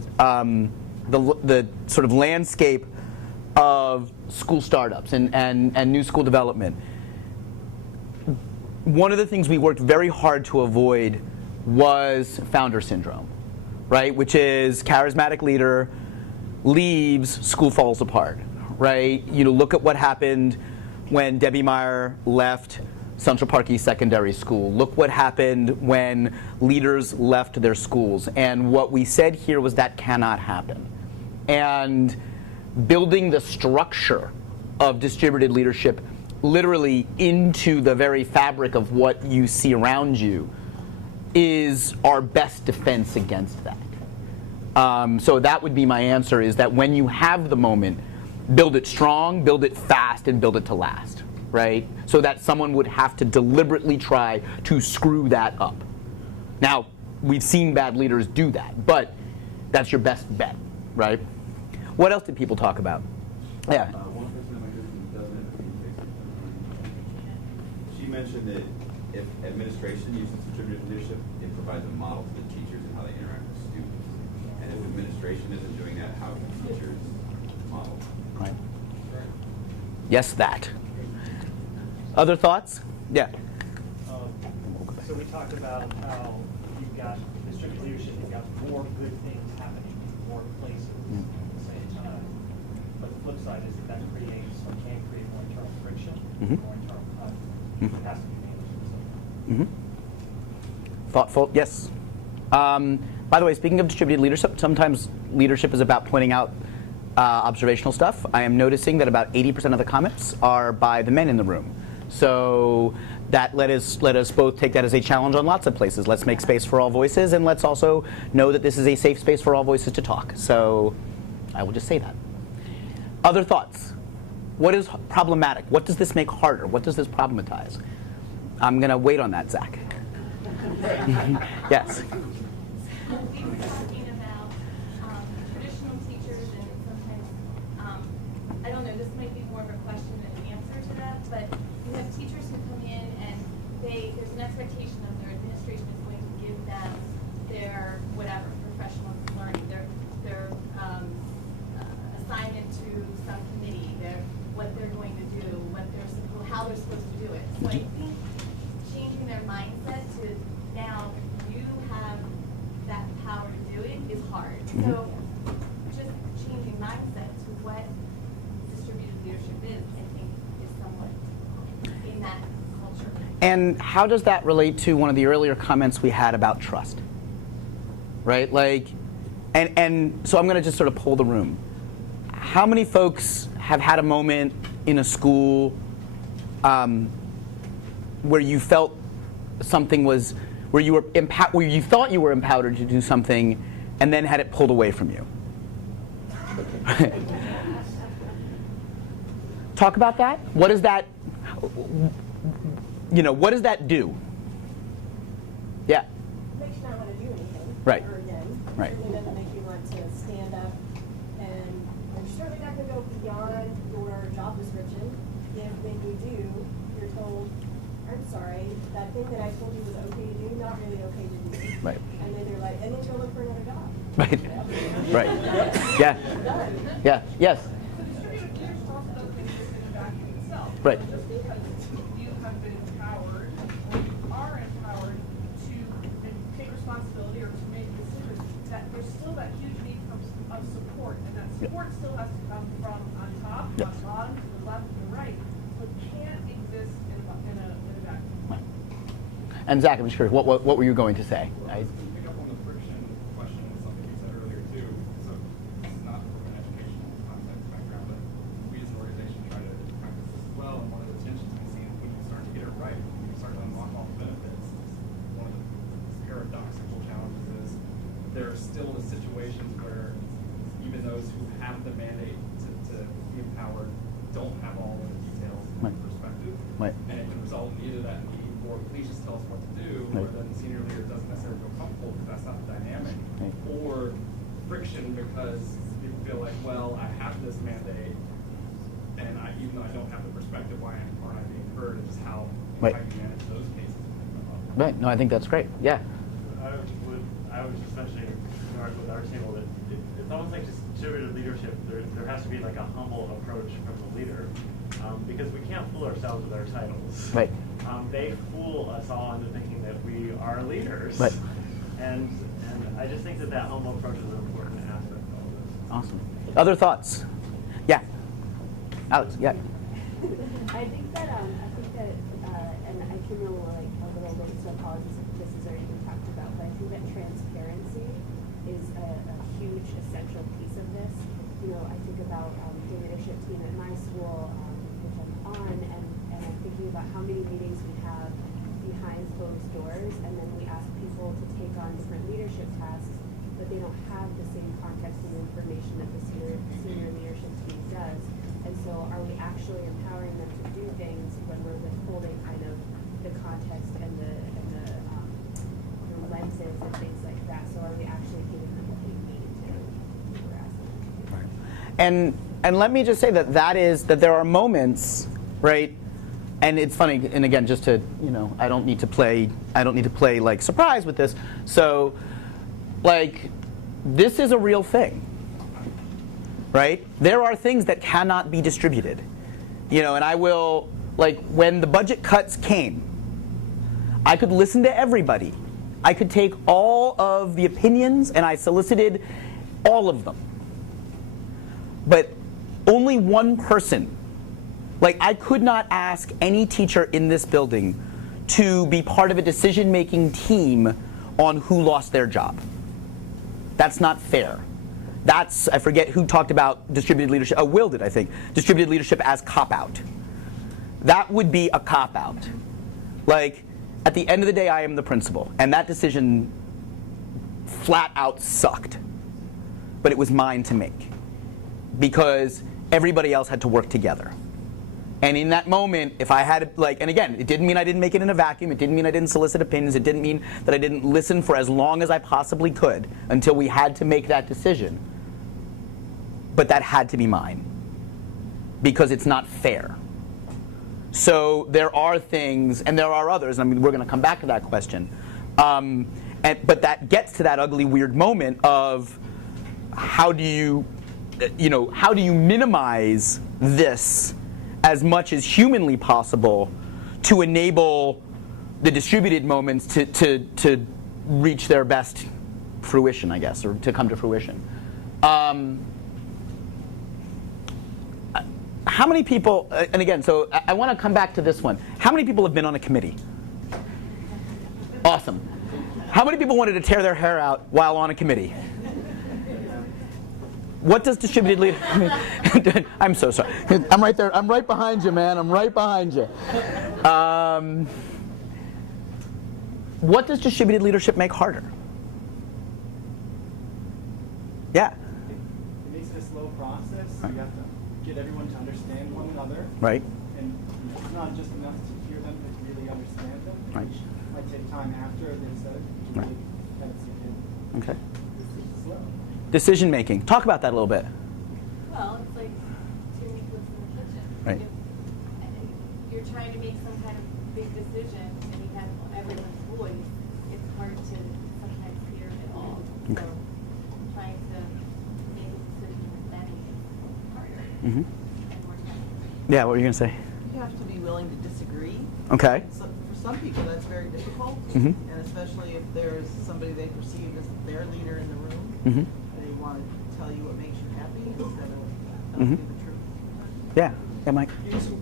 sort of landscape of school startups and new school development, one of the things we worked very hard to avoid was founder syndrome, right? Which is charismatic leader leaves, school falls apart, right? Look at what happened when Debbie Meyer left Central Park East Secondary School. Look what happened when leaders left their schools. And what we said here was that cannot happen. And building the structure of distributed leadership literally into the very fabric of what you see around you is our best defense against that. So that would be my answer, is that when you have the moment, build it strong, build it fast, and build it to last. Right? So that someone would have to deliberately try to screw that up. Now, we've seen bad leaders do that, but that's your best bet, right? What else did people talk about? Yeah. One person in my group who doesn't have communication. She mentioned that if administration uses distributed leadership, it provides a model to the teachers and how they interact with students. And if administration isn't doing that, how can teachers model? Right. Yes, that. Other thoughts? Yeah. So we talked about how you've got distributed leadership, you've got more good things happening in more places at the same time. But the flip side is that creates or can create more internal friction, more internal conflict. It has to be managed. Thoughtful, yes. By the way, speaking of distributed leadership, sometimes leadership is about pointing out observational stuff. I am noticing that about 80% of the comments are by the men in the room. So that let us both take that as a challenge on lots of places. Let's make space for all voices, and let's also know that this is a safe space for all voices to talk. So I will just say that. Other thoughts? What is problematic? What does this make harder? What does this problematize? I'm going to wait on that, Zach. Yes. We were talking about traditional teachers and sometimes, I don't know, this might be more of a question than an answer to that, but you have teachers who come in and there's an expectation of their administration is going to give them their whatever, professional learning, their assignment to some committee, what they're going to do, how they're supposed to do it. So I think changing their mindset to now you have that power to do it is hard. So just changing mindset to what distributed leadership is, I think, is somewhat in that culture. And how does that relate to one of the earlier comments we had about trust? Right? Like, and so I'm going to just sort of poll the room. How many folks have had a moment in a school where you felt something was, where you thought you were empowered to do something, and then had it pulled away from you? Talk about that. What does that, what does that do? Yeah. Makes you not want to do anything. Right. Ever again. Right. It certainly doesn't make you want to stand up, and you're certainly not going to go beyond your job description. If when you do, you're told, I'm sorry, that thing that I told you was okay to do, not really okay to do. Right. And then they're like, and then you'll look for another job. Right. Right. Yeah. Yeah. Yes. Right. Just because you have been empowered, or you are empowered to take responsibility or to make decisions, that there's still that huge need of support, and that support still has to come from on top, on bottom, to the left, and the right. So it can't exist in a vacuum. And Zach, I'm curious, what were you going to say? Pick up on the friction question, something you said earlier too. So it's not from an educational context background, but we as an organization try to practice this as well. And one of the tensions we see when you start to get it right, when you start to unlock all the benefits, one of the paradoxical challenges is there are still the situations where even those who have the mandate to be empowered don't have all of the details and perspective. Right. And it can result in either that need for please just tell us what to do, or then the senior leader doesn't necessarily feel comfortable because that's not the dynamic, or friction because people feel like, well, I have this mandate, and even though I don't have the perspective, why aren't I being heard? And just how you manage those cases. Right. No, I think that's great. Yeah. I was just mentioning with our table that it's almost like just distributed leadership. There has to be like a humble approach from the leader, because we can't fool ourselves with our titles. Right. They fool us all into thinking that we are leaders. Right. And I just think that humble approach is an important aspect of all this. Awesome. Other thoughts? Yeah. Alex. Yeah. I think that, and I can relate a little bit, so apologies if this has already been talked about, but I think that transparency is a huge essential piece of this. I think about the leadership team at my school, which I'm on, and I'm thinking about how many meetings we have behind closed doors, and then we ask people to take on different leadership tasks, but they don't have the same context and information that the senior leadership team does. And so are we actually empowering them to do things when we're withholding kind of the context and the lenses and things like that? So are we actually giving them what they need to progress? And let me just say that there are moments, right? And it's funny, and again, just to, I don't need to play like surprise with this. So, like, this is a real thing, right? There are things that cannot be distributed, and I will, like, when the budget cuts came, I could listen to everybody. I could take all of the opinions, and I solicited all of them. But only one person, like, I could not ask any teacher in this building to be part of a decision-making team on who lost their job. That's not fair. I forget who talked about distributed leadership. Will did, I think. Distributed leadership as cop-out. That would be a cop-out. Like, at the end of the day, I am the principal, and that decision flat out sucked. But it was mine to make. Because everybody else had to work together. And in that moment, if I had, and again, it didn't mean I didn't make it in a vacuum, it didn't mean I didn't solicit opinions, it didn't mean that I didn't listen for as long as I possibly could until we had to make that decision. But that had to be mine, because it's not fair. So there are things, and there are others, and we're going to come back to that question. But that gets to that ugly, weird moment of how do you minimize this as much as humanly possible to enable the distributed moments to reach their best fruition, I guess, or to come to fruition. How many people, and again, so I want to come back to this one. How many people have been on a committee? Awesome. How many people wanted to tear their hair out while on a committee? What does distributed leadership... I'm so sorry. I'm right there. I'm right behind you, man. I'm right behind you. What does distributed leadership make harder? Yeah. It makes it a slow process. So you have to get everyone to understand one another. Right. And it's not just enough to hear them, but to really understand them. Right. Which might take time after they've said it to really have it sink in. Okay. It's slow. Decision making. Talk about that a little bit. Well, it's like too many cooks in the kitchen. Right. If you're trying to make some kind of big decision and you have everyone's voice, it's hard to sometimes hear it all. Okay. So trying to make a decision with many is harder Mm-hmm. and more time. Yeah, what were you going to say? You have to be willing to disagree. Okay. So for some people, that's very difficult, Mhm. and especially if there's somebody they perceive as their leader in the room, Mhm. they want to tell you what makes you happy instead of Mhm. telling you the truth. Yeah. Yeah, Mike. You need some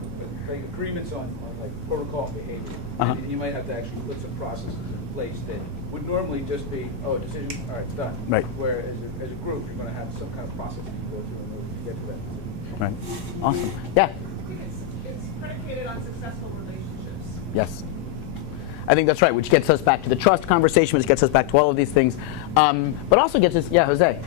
agreements on like protocol and behavior. Uh-huh. And you might have to actually put some processes in place that would normally just be, oh, a decision, all right, it's done. Right. Where as a group, you're going to have some kind of process you go through in order to get to that decision. Right. Awesome. Yeah. It's predicated on successful relationships. Yes. I think that's right, which gets us back to the trust conversation, which gets us back to all of these things. But also gets us, yeah, Jose.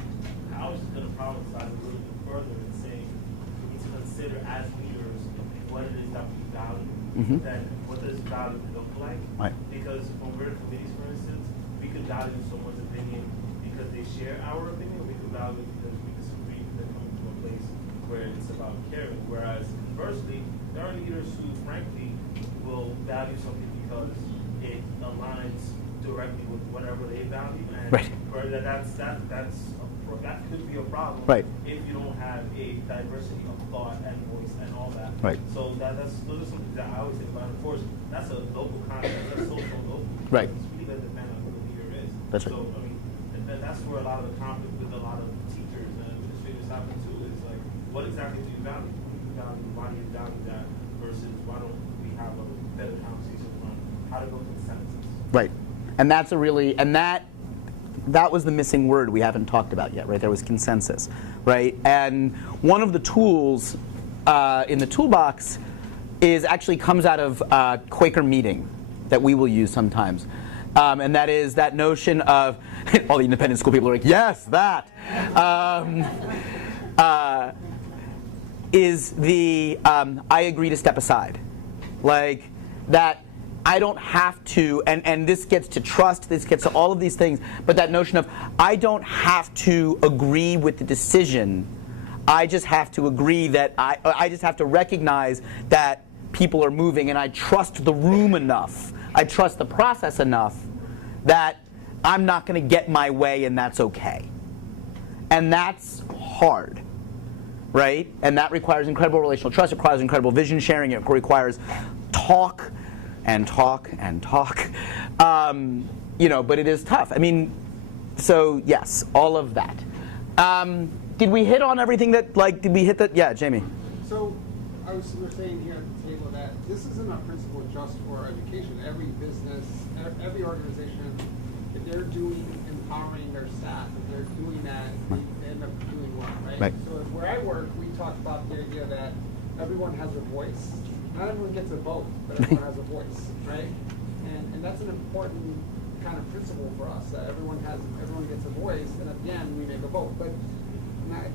I was just going to problematize a little bit further and say we need to consider as leaders what it is that we value, Mhm. then what does value look like? Right. Because when we're in committees, for instance, we could value someone's opinion because they share our opinion, or we could value it because we disagree, they're coming from a place where it's about caring. Whereas conversely, there are leaders who frankly will value something because it aligns directly with whatever they value, and Right. that could be a problem Right. if you don't have a diversity of thought and voice and all that. Right. So those are something that I always think about. Of course, that's a local context, that's social local. Right. It's really doesn't depend on who the leader is. That's right. So I mean, that's where a lot of the conflict with a lot of teachers and administrators happen too. Is like, what exactly do you value? What do you value? Why do you value that? Versus why don't we have a better conversation on how to go to consensus? Right. And that's a really, and that was the missing word we haven't talked about yet, right? There was consensus, right? And one of the tools in the toolbox actually comes out of Quaker meeting that we will use sometimes. And that is that notion of, all the independent school people are like, yes, that. Is the, I agree to step aside. Like that, I don't have to, and this gets to trust, this gets to all of these things, but that notion of I don't have to agree with the decision. I just have to agree that I just have to recognize that people are moving, and I trust the room enough. I trust the process enough that I'm not going to get my way, and that's okay. And that's hard, right? And that requires incredible relational trust. It requires incredible vision sharing. It requires talk and talk and talk. But it is tough. I mean, so yes, all of that. Did we hit on everything that, did we hit that? Yeah, Jamie. So we're saying here at the table that this isn't a principle just for education. Every business, every organization, if they're doing empowering their staff, if they're doing that, they end up doing well, right? Right. So where I work, we talk about the idea that everyone has a voice. Not everyone gets a vote, but everyone has a voice, right? And that's an important kind of principle for us, that everyone gets a voice, and at the end we make a vote. But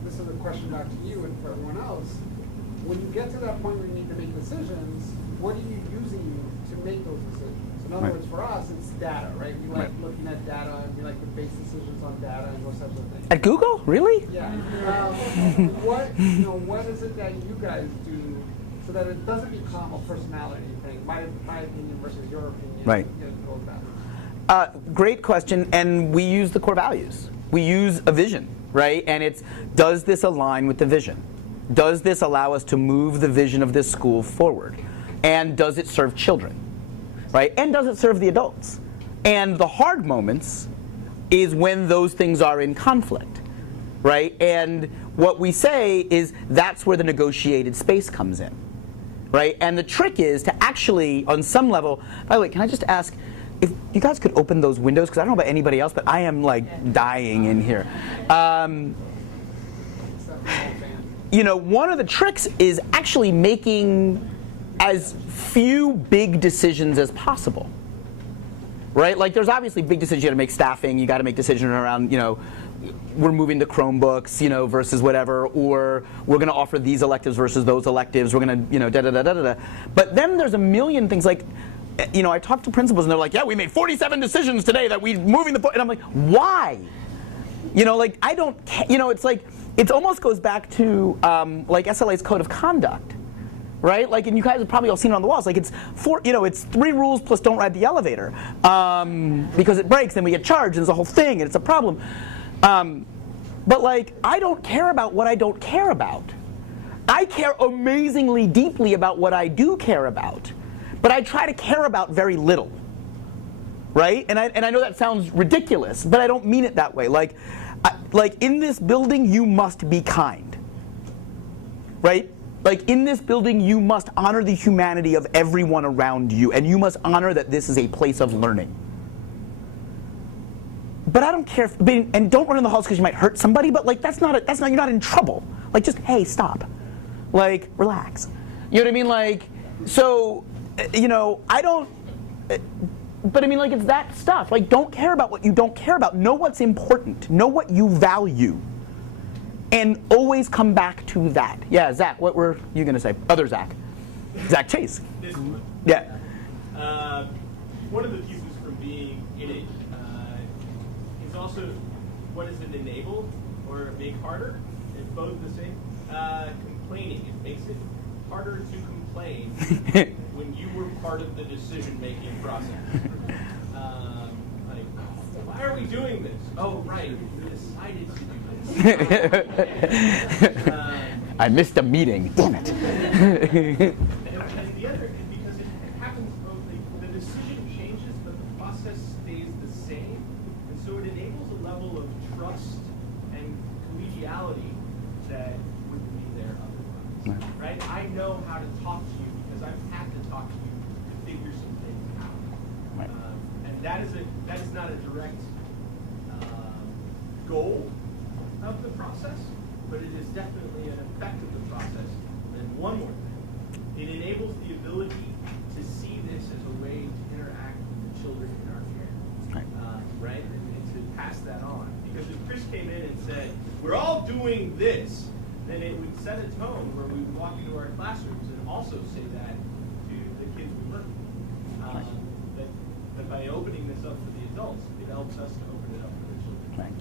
this is a question back to you and for everyone else, when you get to that point where you need to make decisions, what are you using to make those decisions? In other words, for us, it's data, right? We like looking at data and we like to base decisions on data and those types of things. At Google? Really? Yeah. What is it that you guys do so that it doesn't become a personality thing? My opinion versus your opinion. Right. Goes back. Great question, and we use the core values. We use a vision, right? And it's, does this align with the vision? Does this allow us to move the vision of this school forward? And does it serve children, right? And does it serve the adults? And the hard moments is when those things are in conflict, right? And what we say is that's where the negotiated space comes in, right? And the trick is to actually, on some level, by the way, can I just ask, if you guys could open those windows, because I don't know about anybody else, but I am like dying in here. One of the tricks is actually making as few big decisions as possible, right? Like there's obviously big decisions you got to make staffing, you got to make decisions around, we're moving to Chromebooks, versus whatever, or we're going to offer these electives versus those electives, we're going to, da-da-da-da-da-da. But then there's a million things like, I talk to principals and they're like, yeah, we made 47 decisions today that we're moving the, and I'm like, why? I don't, it's like, it almost goes back to like SLA's code of conduct, right? Like, and you guys have probably all seen it on the walls. Like it's it's 3 rules plus don't ride the elevator because it breaks and we get charged and it's a whole thing and it's a problem. But like, I don't care about what I don't care about. I care amazingly deeply about what I do care about. But I try to care about very little, right? And I know that sounds ridiculous, but I don't mean it that way. Like in this building, you must be kind, right? Like in this building, you must honor the humanity of everyone around you, and you must honor that this is a place of learning. But I don't care if, and don't run in the halls because you might hurt somebody. But like that's not you're not in trouble. Like just hey, stop, like relax. You know what I mean? Like so. I don't, but I mean, like, it's that stuff. Like, don't care about what you don't care about. Know what's important. Know what you value. And always come back to that. Yeah, Zach, what were you going to say? Other Zach. Zach Chase. This one. Yeah. One of the pieces from being in it is also, what does it enable or make harder? It's both the same. Complaining. It makes it harder to complain when you were part of the decision-making process. Why are we doing this? Oh, right, we decided to do this. I missed a meeting. Damn it. And the other, because it happens both, the decision changes, but the process stays the same. And so it enables a level of trust and collegiality that wouldn't be there otherwise. Right? I know how to talk to you because I've had to talk to you to figure some things out. And that is not a direct goal of the process, but it is definitely an effect of the process. And one more thing, it enables the ability to see this as a way to interact with the children in our care, right? And to pass that on. Because if Chris came in and said, we're all doing this, then it would set a tone where we would walk into our classrooms and also say that to the kids we work with. But by opening this up for the adults, it helps us to open it up for the children.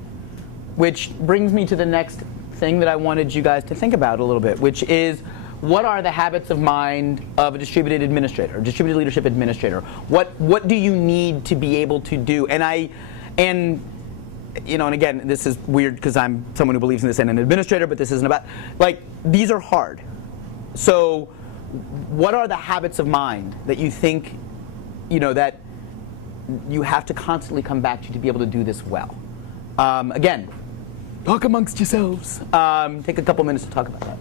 Which brings me to the next thing that I wanted you guys to think about a little bit, which is what are the habits of mind of a distributed administrator, distributed leadership administrator? What do you need to be able to do? And again, this is weird because I'm someone who believes in this and an administrator, but this isn't about, like, these are hard. So what are the habits of mind that you think, that you have to constantly come back to be able to do this well? Again, talk amongst yourselves. Take a couple minutes to talk about that.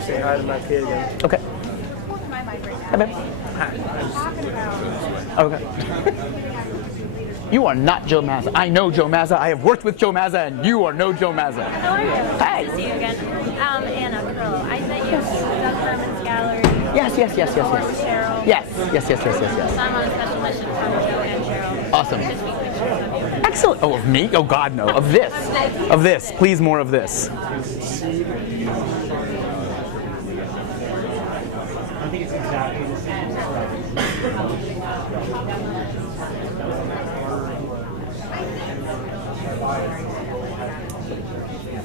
Say hi to my kid again. Okay. Hi, babe. Hi. Okay. You are not Joe Mazza. I know Joe Mazza. I have worked with Joe Mazza, and you are no Joe Mazza. How are you? Hi. Good to see you again. Anna Carrillo. I met you Yes. Or with Cheryl. Yes. So I'm on a special mission from Joe and Cheryl. Awesome. This week pictures of you. Excellent. Oh, of me? Oh God, no. Of this. Of this. Please, more of this. I think it's exactly the same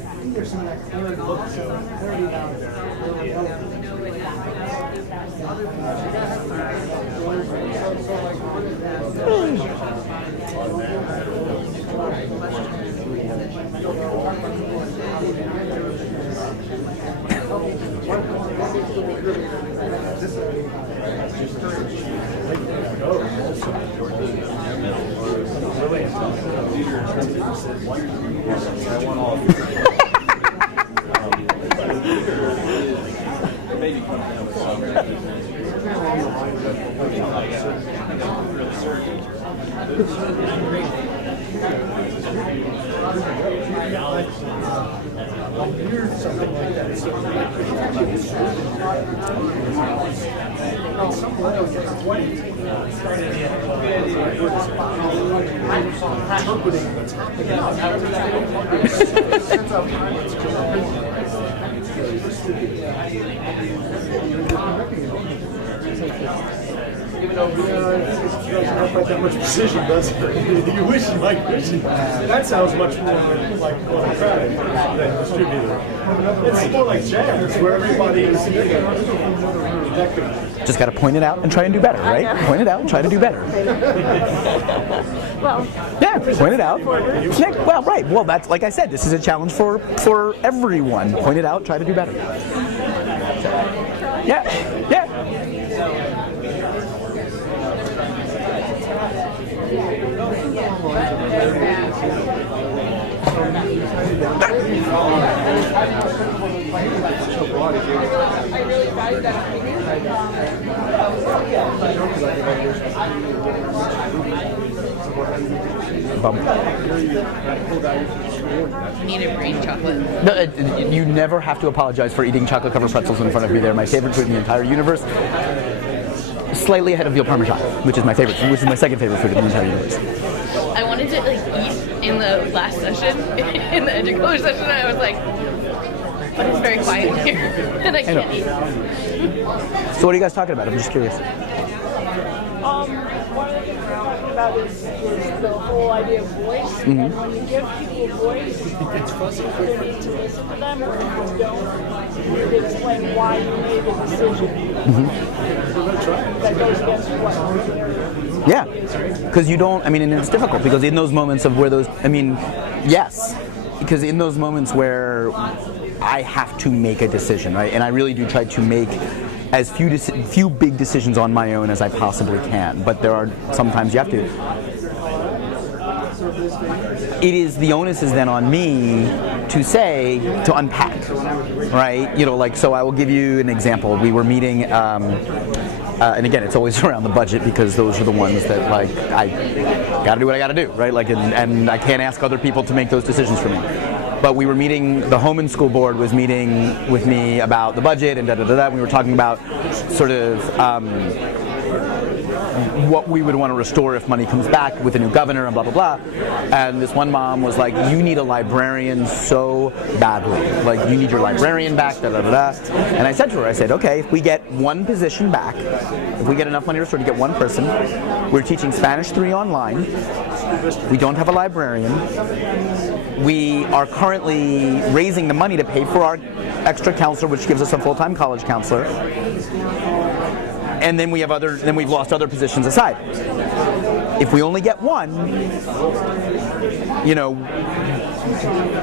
I think there's some like clear look to clarity down there. Something like that. Interpreting what's It doesn't have quite that much precision, does it? You wish you might precision. That sounds much more like autocratic than distributed. It's more like jazz, where everybody is. Just got to point it out and try and do better, right? Point it out and try to do better. Well, yeah, point it out. Yeah, well, right. Well, that's like I said. This is a challenge for everyone. Point it out, try to do better. Yeah. I really value that opinion. You need a green chocolate. No, you never have to apologize for eating chocolate covered pretzels in front of me. They're my favorite food in the entire universe. Slightly ahead of veal parmesan, which is my favorite, which is my second favorite food in the entire universe. I wanted to eat in the last session, in the EduCon session, and I was like, but it's very quiet here, and I can't eat. So what are you guys talking about? I'm just curious. One of the things we're talking about is the whole idea of voice. And when you give people a voice, you need to listen to them, or if you don't, you need to explain why you made the decision. That goes against what? Yeah, because you don't, and it's difficult because in those moments of where those, yes, because in those moments where I have to make a decision, right, and I really do try to make as few big decisions on my own as I possibly can, but there are sometimes you have to. The onus is then on me to unpack, right? So I will give you an example. We were meeting, and again, it's always around the budget because those are the ones that I gotta do what I gotta do, right? And I can't ask other people to make those decisions for me. But we were meeting, the home and school board was meeting with me about the budget and and we were talking about sort of what we would want to restore if money comes back with a new governor and blah, blah, blah. And this one mom was like, you need a librarian so badly. You need your librarian back, And I said to her, okay, if we get one position back, if we get enough money restored to get one person, we're teaching Spanish 3 online. We don't have a librarian. We are currently raising the money to pay for our extra counselor, which gives us a full-time college counselor. And then we've lost other positions aside. If we only get one,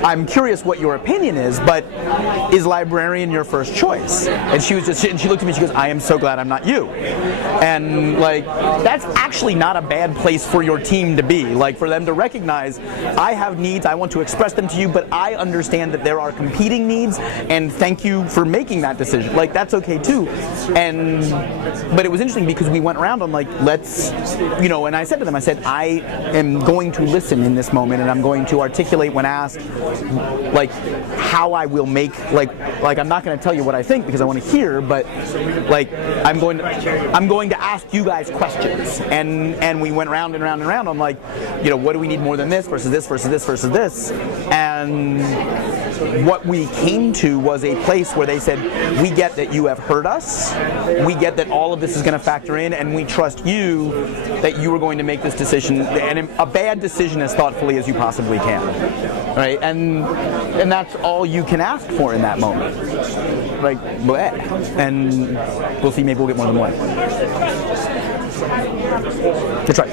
I'm curious what your opinion is, but is librarian your first choice? And she looked at me, she goes, I am so glad I'm not you. And that's actually not a bad place for your team to be. For them to recognize, I have needs, I want to express them to you, but I understand that there are competing needs, and thank you for making that decision. That's okay too. But it was interesting because we went around on let's, and I said to them, I am going to listen in this moment, and I'm going to articulate when ask, like, how I will make, like I'm not going to tell you what I think because I want to hear, but like I'm going to ask you guys questions, and we went round and round and round on, like, you know, what do we need more than this versus this versus this versus this, and what we came to was a place where they said, we get that you have heard us, we get that all of this is going to factor in, and we trust you that you are going to make this decision, and a bad decision as thoughtfully as you possibly can, right? And that's all you can ask for in that moment, like, bleh. And we'll see, maybe we'll get more than one. That's right.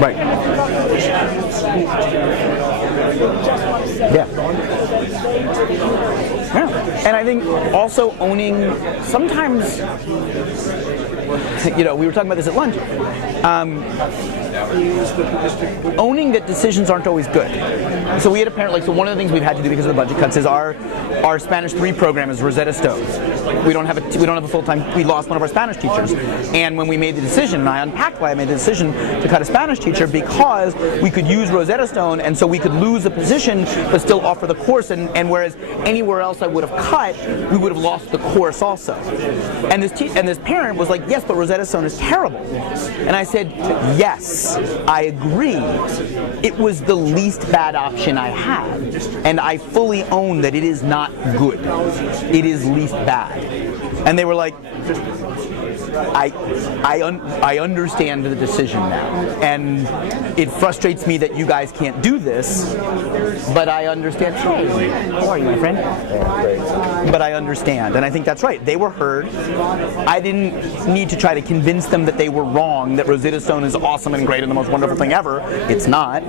Right. Yeah. Yeah. And I think also owning, sometimes, you know, we were talking about this at lunch, owning that decisions aren't always good. So we had a parent, like, so one of the things we've had to do because of the budget cuts is our Spanish 3 program is Rosetta Stone. We don't have a full-time, we lost one of our Spanish teachers. And when we made the decision, and I unpacked why I made the decision to cut a Spanish teacher, because we could use Rosetta Stone, and so we could lose the position but still offer the course, and whereas anywhere else I would have cut, we would have lost the course also. And this parent was like, yes, but Rosetta Stone is terrible. And I said, yes, I agree. It was the least bad option I had. And I fully own that it is not good. It is least bad. And they were like, I understand the decision now, and it frustrates me that you guys can't do this, but I understand. Hey, how are you, my friend? But I understand, and I think that's right. They were heard. I didn't need to try to convince them that they were wrong, that Rosetta Stone is awesome and great and the most wonderful thing ever. It's not.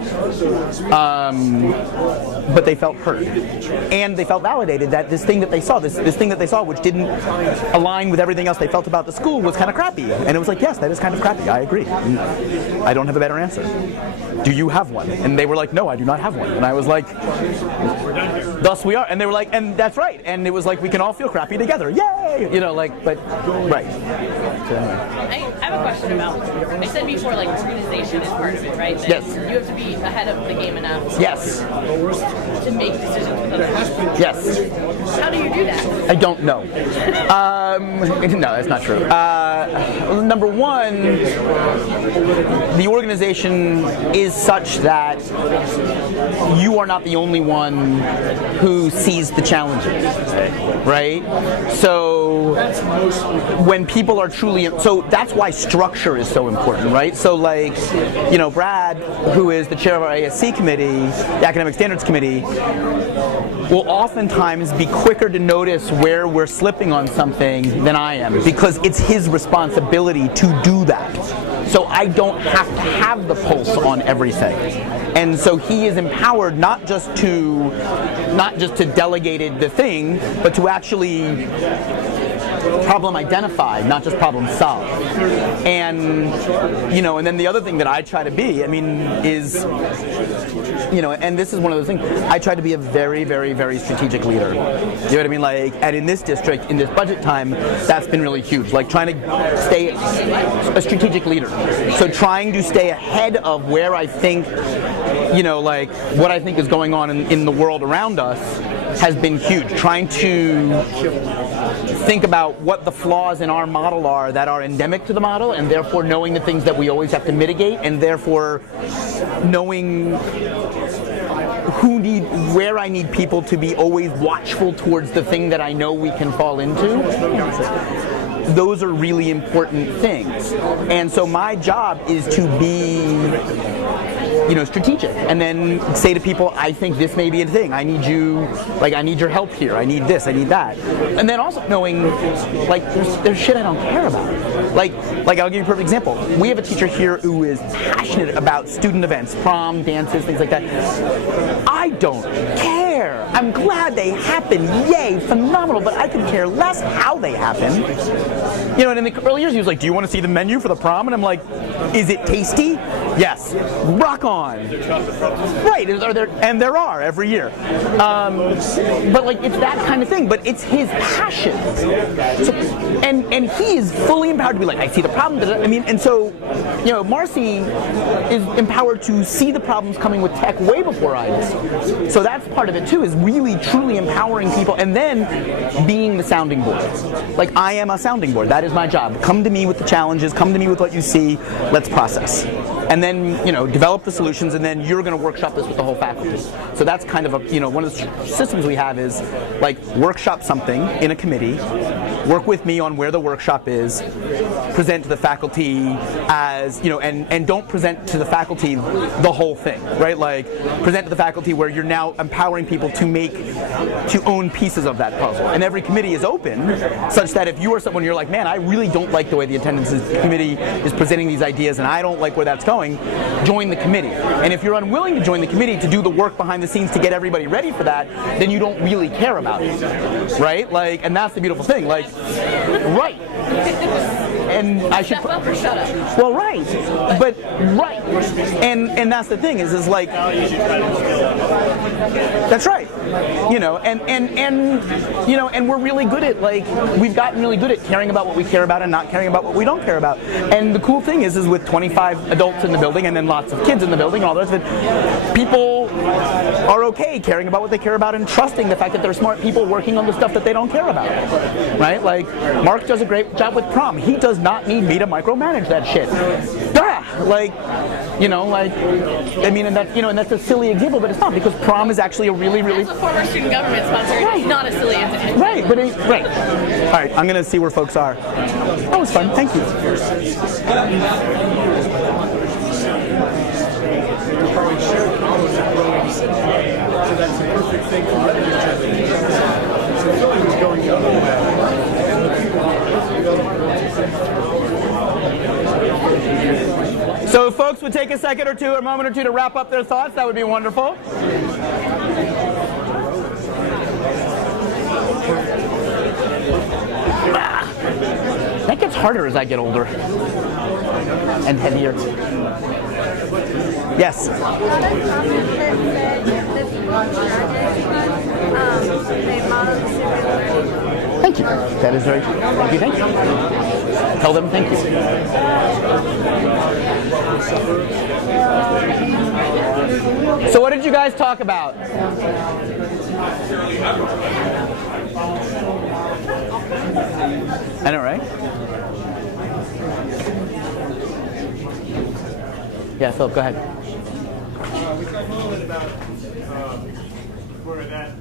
But they felt heard, and they felt validated that this thing that they saw, this thing that they saw, which didn't align with everything else they felt about the school, was kind of crappy. And it was like, yes, that is kind of crappy. I agree. I don't have a better answer. Do you have one? And they were like, no, I do not have one. And I was like, thus we are. And they were like, and that's right. And it was like, we can all feel crappy together. Yay! You know, like, but, right. So anyway. I have a question about, I said before, like, organization is part of it, right? That Yes. You have to be ahead of the game enough. Yes. To make decisions with other people. Yes. How do you do that? I don't know. No, that's not true. Number one, the organization is such that you are not the only one who sees the challenges, right? So when people are truly, so that's why structure is so important, right? So like, you know, Brad, who is the chair of our ASC committee, the Academic Standards Committee, will oftentimes be quicker to notice where we're slipping on something than I am, because it's his responsibility to do that. So I don't have to have the pulse on everything. And so he is empowered not just to delegate the thing, but to actually problem identify, not just problem solve. And, you know, and then the other thing that I try to be, I mean, is, you know, and this is one of those things, I try to be a very, very, very strategic leader. You know what I mean? Like, and in this district, in this budget time, that's been really huge. Like, trying to stay a strategic leader. So trying to stay ahead of where I think, you know, like, what I think is going on in the world around us has been huge. Trying to think about what the flaws in our model are that are endemic to the model, and therefore knowing the things that we always have to mitigate, and therefore knowing where I need people to be always watchful towards the thing that I know we can fall into. Those are really important things. And so my job is to be, you know, strategic, and then say to people, I think this may be a thing. I need you, like, I need your help here. I need this, I need that. And then also knowing, like, there's shit I don't care about. Like I'll give you a perfect example. We have a teacher here who is passionate about student events, prom, dances, things like that. I don't care. I'm glad they happen. Yay, phenomenal. But I could care less how they happen. You know, and in the early years, he was like, do you want to see the menu for the prom? And I'm like, is it tasty? Yes, rock on. Right, and there are every year. But like it's that kind of thing. But it's his passion, so, and he is fully empowered to be like, I see the problem. I mean, and so, Marcy is empowered to see the problems coming with tech way before I do. So that's part of it too, is really truly empowering people, and then being the sounding board. Like I am a sounding board. That is my job. Come to me with the challenges. Come to me with what you see. Let's process. And then, develop the solutions, and then you're going to workshop this with the whole faculty. So that's kind of one of the systems we have is like workshop something in a committee, work with me on where the workshop is, present to the faculty as, and don't present to the faculty the whole thing, right? Like present to the faculty where you're now empowering people to own pieces of that puzzle. And every committee is open such that if you are someone, you're like, man, I really don't like the way the attendance committee is presenting these ideas and I don't like where that's going, join the committee. And if you're unwilling to join the committee to do the work behind the scenes to get everybody ready for that, then you don't really care about it, right? Like, and that's the beautiful thing. Like, right. And I should. Step up or shut up. Well, right, but right, and that's the thing is like. That's right. And we're really good at we've gotten really good at caring about what we care about and not caring about what we don't care about. And the cool thing is with 25 adults in the building and then lots of kids in the building and all the rest of it, people are okay caring about what they care about and trusting the fact that they're smart people working on the stuff that they don't care about, right? Like Mark does a great job with prom. He does not need me to micromanage that shit. And that's a silly example, but it's not, because prom is actually a really, really. As a former student government sponsor, right. Not a silly example. Right, right. All right, I'm gonna see where folks are. That was fun. Thank you. So that's a perfect thing for leverage. So Philly was going the other way. So if folks would take a second or two, a moment or two to wrap up their thoughts, that would be wonderful. That gets harder as I get older and heavier. Yes. Thank you. That is very true. Thank you. Thank you. Tell them thank you. So what did you guys talk about? I know, right? Yeah, Philip, go ahead. We talked a little bit about where that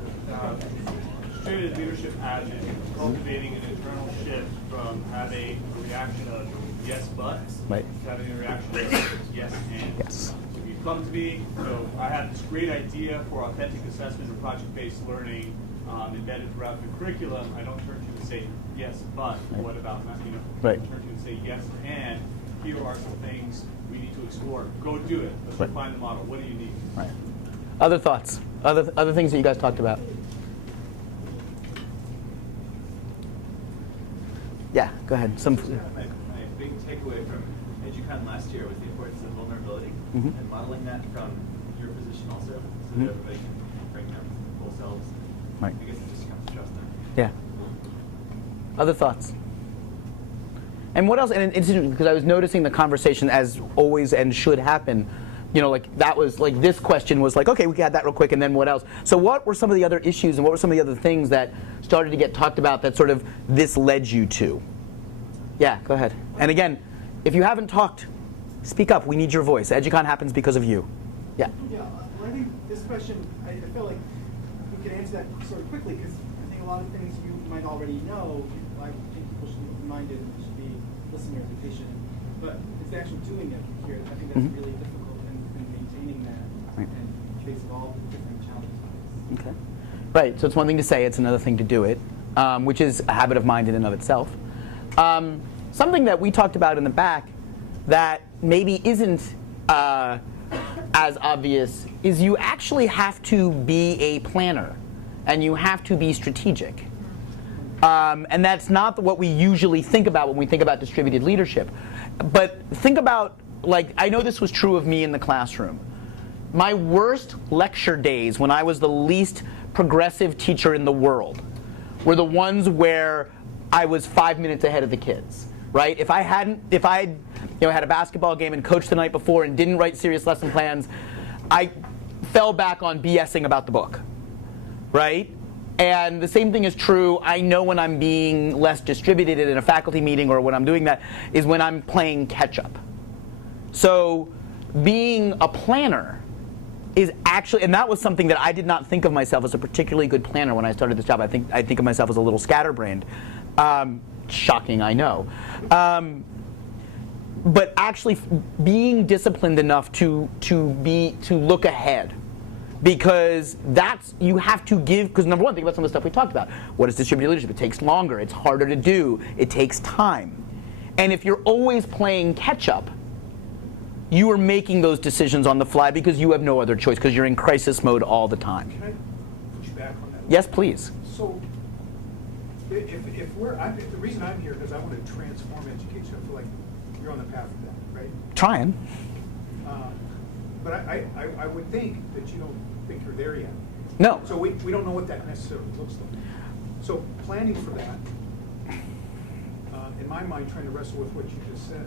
distributed leadership as in cultivating an internal shift from having a reaction of yes but right. to having a reaction of yes and. Yes. So you come to me, so I have this great idea for authentic assessment and project-based learning embedded throughout the curriculum. I don't turn to you and say yes but right. What about that? Right. I turn to you and say yes and here are some things we need to explore. Go do it. Let's refine the model. What do you need? Right. Other thoughts? Other things that you guys talked about? Yeah, go ahead. My big takeaway from EduCon last year was the importance of vulnerability and modeling that from your position also, so that everybody can bring their full selves. Right. I guess it just comes to trust them. Yeah. Other thoughts? And what else? And it's interesting because I was noticing the conversation, as always and should happen. That was this question was okay, we had that real quick, and then what else? So what were some of the other issues and what were some of the other things that started to get talked about that sort of this led you to? Yeah, go ahead. And again, if you haven't talked, speak up. We need your voice. EduCon happens because of you. Yeah. Yeah, I think this question, I feel like we can answer that sort of quickly because I think a lot of things you might already know. I think people should be minded and should be listeners and patient. But it's actually doing it here. I think that's really difficult and maintaining that and facing all the different challenges. Okay. Right. So it's one thing to say, it's another thing to do it, which is a habit of mind in and of itself. Something that we talked about in the back that maybe isn't as obvious is you actually have to be a planner and you have to be strategic. And that's not what we usually think about when we think about distributed leadership. But think about like, I know this was true of me in the classroom. My worst lecture days when I was the least progressive teacher in the world were the ones where I was 5 minutes ahead of the kids, right? If I had had a basketball game and coached the night before and didn't write serious lesson plans, I fell back on BSing about the book, right? And the same thing is true, I know when I'm being less distributed in a faculty meeting or when I'm doing that, is when I'm playing catch up. So being a planner is actually, and that was something that I did not think of myself as a particularly good planner when I started this job. I think of myself as a little scatterbrained. Shocking, I know. But actually being disciplined enough to look ahead. Because you have to give, because number one, think about some of the stuff we talked about. What is distributed leadership? It takes longer, it's harder to do, it takes time. And if you're always playing catch up, you are making those decisions on the fly because you have no other choice, because you're in crisis mode all the time. Can I push back on that? Yes, please. So, if the reason I'm here is I want to transform education. I feel like you're on the path of that, right? Trying. But I would think that you don't think you're there yet. No. So we don't know what that necessarily looks like. So planning for that, in my mind, trying to wrestle with what you just said,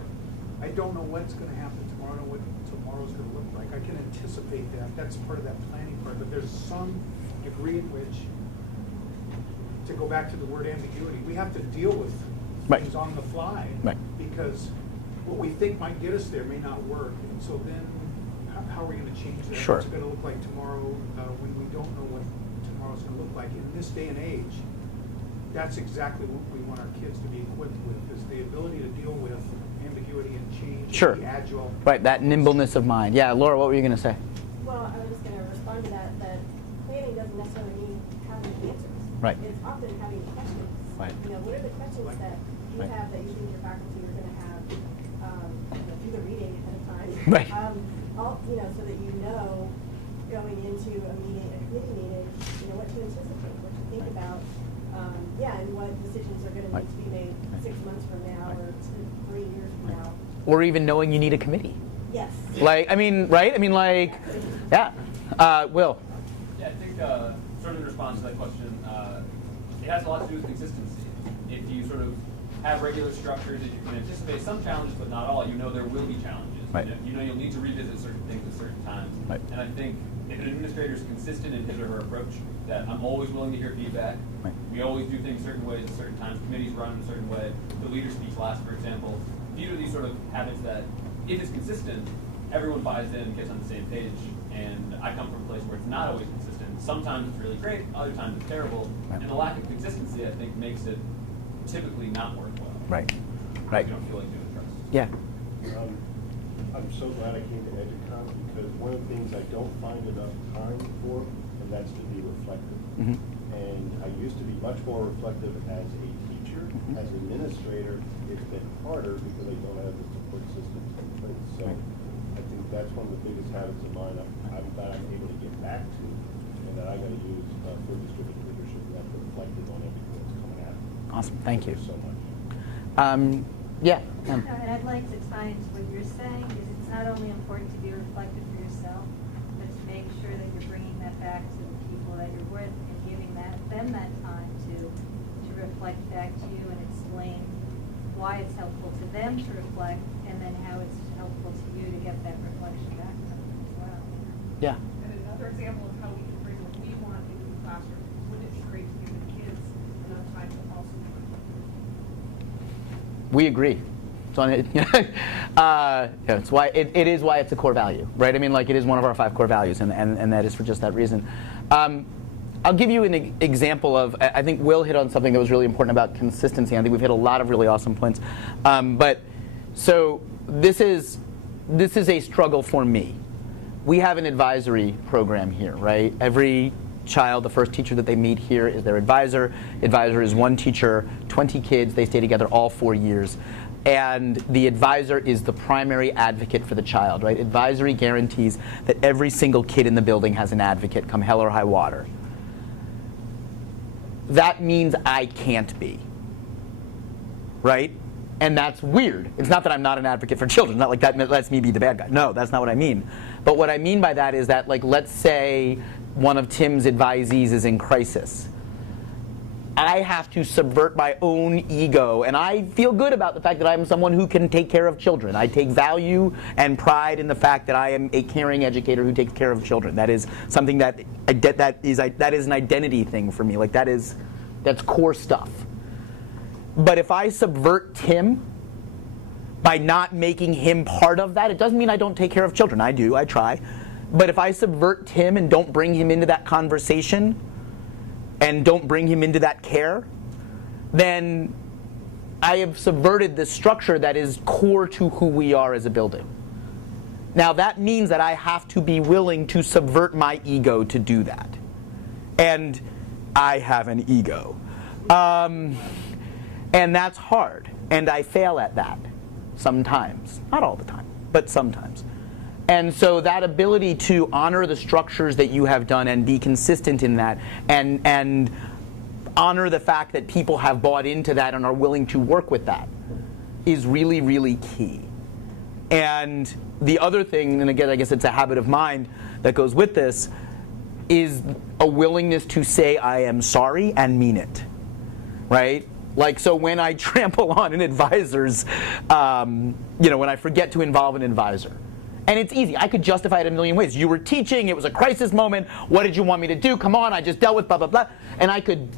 I don't know what's going to happen tomorrow. I don't know what tomorrow's going to look like. I can anticipate that. That's part of that planning part. But there's some degree in which, to go back to the word ambiguity, we have to deal with things on the fly. Right. Because what we think might get us there may not work. And so then, how are we going to change that? Sure. What's it going to look like tomorrow when we don't know what tomorrow's going to look like? In this day and age, that's exactly what we want our kids to be equipped with, is the ability to deal with ambiguity and change, Sure. and be agile. Right, that nimbleness of mind. Yeah, Laura, what were you going to say? Well, I was just going to respond to that planning doesn't necessarily mean having answers. Right. It's often having questions. Right. What are the questions that you have that you think your faculty are going to have through the reading ahead of time? Right. So that you know, going into a meeting, a committee meeting, what to anticipate, what to think about, and what decisions are going to need to be made 6 months from now or 3 years from now. Or even knowing you need a committee. Yes. Like, I mean, right? I mean, like, yeah. Will? Yeah, I think sort of in response to that question, it has a lot to do with consistency. If you sort of have regular structures that you can anticipate some challenges, but not all, there will be challenges. Right. You'll need to revisit certain things at certain times. Right. And I think if an administrator is consistent in his or her approach, that I'm always willing to hear feedback. Right. We always do things certain ways at certain times. Committees run in a certain way. The leader speaks last, for example. These are these sort of habits that, if it's consistent, everyone buys in, gets on the same page. And I come from a place where it's not always consistent. Sometimes it's really great, other times it's terrible. Right. And the lack of consistency, I think, makes it typically not work well. Right. Right. You don't feel like doing trust. Yeah. I'm so glad I came to EduCon because one of the things I don't find enough time for, and that's to be reflective. Mm-hmm. And I used to be much more reflective as a teacher. Mm-hmm. As an administrator, it's been harder because I don't have the support systems in place. So I think that's one of the biggest habits of mine I'm glad I'm able to get back to, and that I got to use for distributed leadership, and that's reflective on everything that's coming at me. Awesome. Thank you. So much. Yeah. And I'd like to tie into what you're saying, is it's not only important to be reflective for yourself, but to make sure that you're bringing that back to the people that you're with and giving them that time to reflect back to you and explain why it's helpful to them to reflect, and then how it's helpful to you to get that reflection back to them as well. Yeah. And another example of how we can bring what we want into the classroom, wouldn't it be great to give the kids enough time to also do it? We agree. It's on it. It's why it is why it's a core value, right? I mean, like, it is one of our 5 core values, and that is for just that reason. I'll give you an example of, I think Will hit on something that was really important about consistency. I think we've hit a lot of really awesome points. So this is a struggle for me. We have an advisory program here, right? Every child, the first teacher that they meet here is their advisor. Advisor is one teacher, 20 kids, they stay together all 4 years. And the advisor is the primary advocate for the child, right? Advisory guarantees that every single kid in the building has an advocate, come hell or high water. That means I can't be, right? And that's weird. It's not that I'm not an advocate for children. Not like that lets me be the bad guy. No, that's not what I mean. But what I mean by that is that, like, let's say one of Tim's advisees is in crisis. I have to subvert my own ego, and I feel good about the fact that I'm someone who can take care of children. I take value and pride in the fact that I am a caring educator who takes care of children. That is something that is an identity thing for me. Like that's core stuff. But if I subvert Tim by not making him part of that, it doesn't mean I don't take care of children. I do. I try. But if I subvert Tim and don't bring him into that conversation, and don't bring him into that care, then I have subverted the structure that is core to who we are as a building. Now that means that I have to be willing to subvert my ego to do that. And I have an ego. And that's hard. And I fail at that sometimes. Not all the time, but sometimes. And so that ability to honor the structures that you have done and be consistent in that and honor the fact that people have bought into that and are willing to work with that is really, really key. And the other thing, and again, I guess it's a habit of mine that goes with this, is a willingness to say I am sorry and mean it, right? Like, so when I trample on an advisor's, when I forget to involve an advisor, and it's easy. I could justify it a million ways. You were teaching. It was a crisis moment. What did you want me to do? Come on, I just dealt with blah, blah, blah. And I could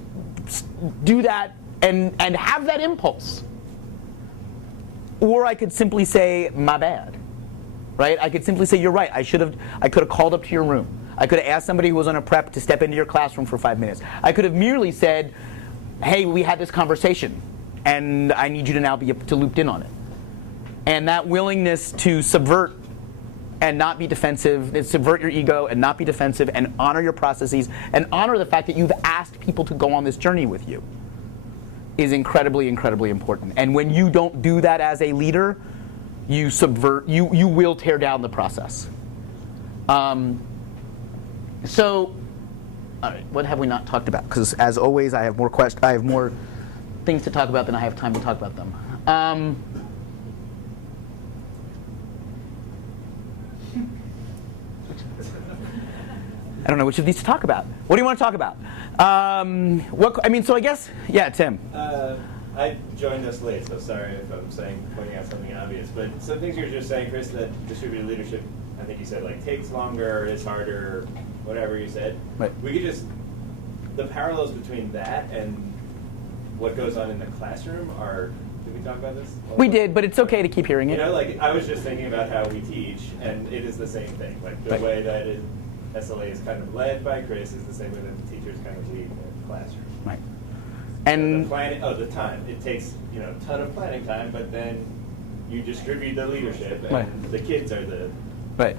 do that and have that impulse. Or I could simply say, my bad. Right? I could simply say, you're right. I could have called up to your room. I could have asked somebody who was on a prep to step into your classroom for 5 minutes. I could have merely said, hey, we had this conversation, and I need you to now be looped in on it. And that willingness to subvert and not be defensive, subvert your ego and not be defensive, and honor your processes, and honor the fact that you've asked people to go on this journey with you is incredibly, incredibly important. And when you don't do that as a leader, you will tear down the process. So, all right, what have we not talked about? Because as always, I have more things to talk about than I have time to talk about them. I don't know which of these to talk about. What do you want to talk about? So I guess, yeah, Tim. I joined us late, so sorry if I'm pointing out something obvious. But some things you were just saying, Chris, that distributed leadership, I think you said, like, takes longer, is harder, whatever you said. Right. We could just, the parallels between that and what goes on in the classroom are, did we talk about this? We did, but it's okay to keep hearing it. Like, I was just thinking about how we teach, and it is the same thing. Like, the way that SLA is kind of led by Chris is the same way that the teachers kind of lead the classroom. Right. And the planning, the time. It takes a ton of planning time, but then you distribute the leadership, and right. The kids are the right.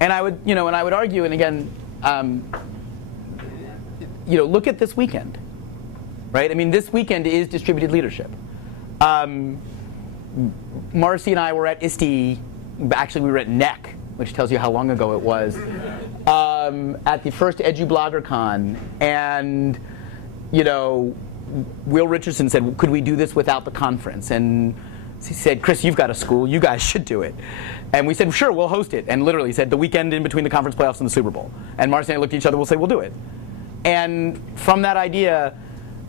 And I would, and I would argue, and again, look at this weekend, right? I mean, this weekend is distributed leadership. Marcy and I were at ISTE. Actually, we were at NEC, which tells you how long ago it was, at the first EduBloggerCon, and Will Richardson said, could we do this without the conference? And he said, Chris, you've got a school, you guys should do it. And we said, sure, we'll host it. And literally said, the weekend in between the conference playoffs and the Super Bowl. And Marcy and I looked at each other, we'll say, we'll do it. And from that idea,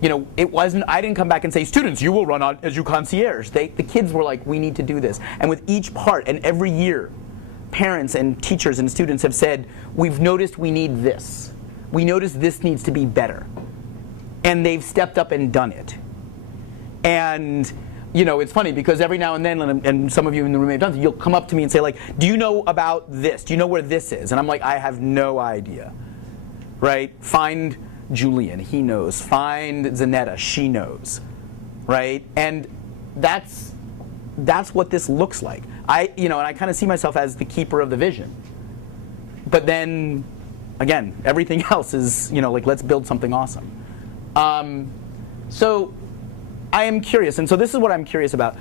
it wasn't, I didn't come back and say, students, you will run on Edu Concierge. The kids were like, we need to do this. And with each part, and every year, parents and teachers and students have said, we've noticed we need this. We noticed this needs to be better. And they've stepped up and done it. And it's funny because every now and then, and some of you in the room may have done this, you'll come up to me and say, like, do you know about this? Do you know where this is? And I'm like, I have no idea. Right? Find Julian, he knows. Find Zanetta, she knows. Right? And that's what this looks like. And I kind of see myself as the keeper of the vision. But then, again, everything else is, let's build something awesome. So I am curious, and so this is what I'm curious about.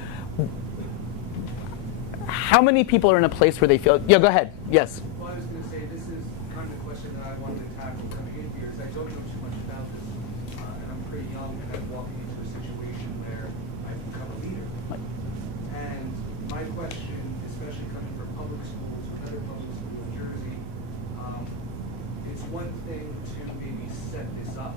How many people are in a place where they feel, yeah, go ahead, yes. Well, I was going to say, this is kind of the question that I wanted to tackle coming in here, because I don't know too much about this, and I'm pretty young, and I'm walking into a situation where I I've become a leader. And my question, especially coming from public schools, another public school in Jersey, it's one thing to maybe set this up,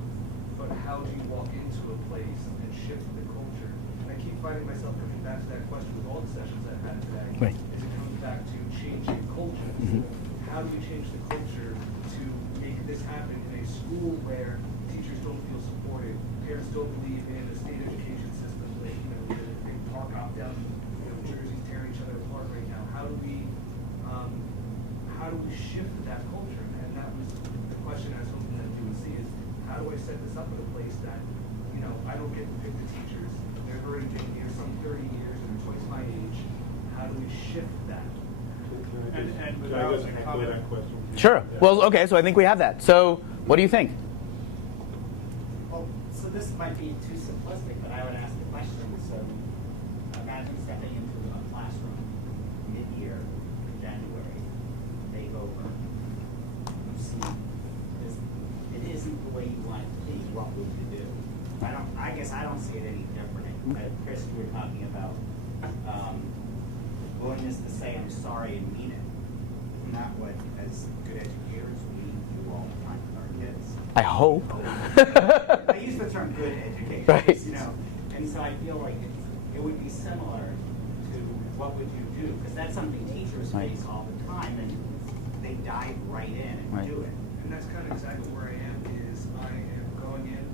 but how do you walk into a place and shift the culture? And I keep finding myself coming back to that question with all the sessions I've had today. Right. Is it comes back to changing culture. How do we change the culture to make this happen in a school where teachers don't feel supported, parents don't believe in a state education system, like, they park opt down, Jersey's tearing each other apart right now. How do we shift that culture? And that was the question I was hoping that you would see is, how do I set this up in a place that, I don't get to pick the teachers. They've already been here some 30 years and they're twice my age. How do we shift that? And without a comment. Sure. Well, okay, so I think we have that. So what do you think? Well, so this might be too simplistic, but I would ask the question. So imagine stepping into a classroom mid-year in January, take over. You see this, it isn't the way you want it to be. What would you do? I guess I don't see it any different. Chris, you were talking about willingness to say I'm sorry and mean it. Isn't that what, as good educators, we do all the time with our kids? I hope. I use the term good educators, Right. And so I feel like it would be similar to what would you do? Because that's something teachers face all the time, and they dive right in and do it. And that's kind of exactly where I am, is I am going in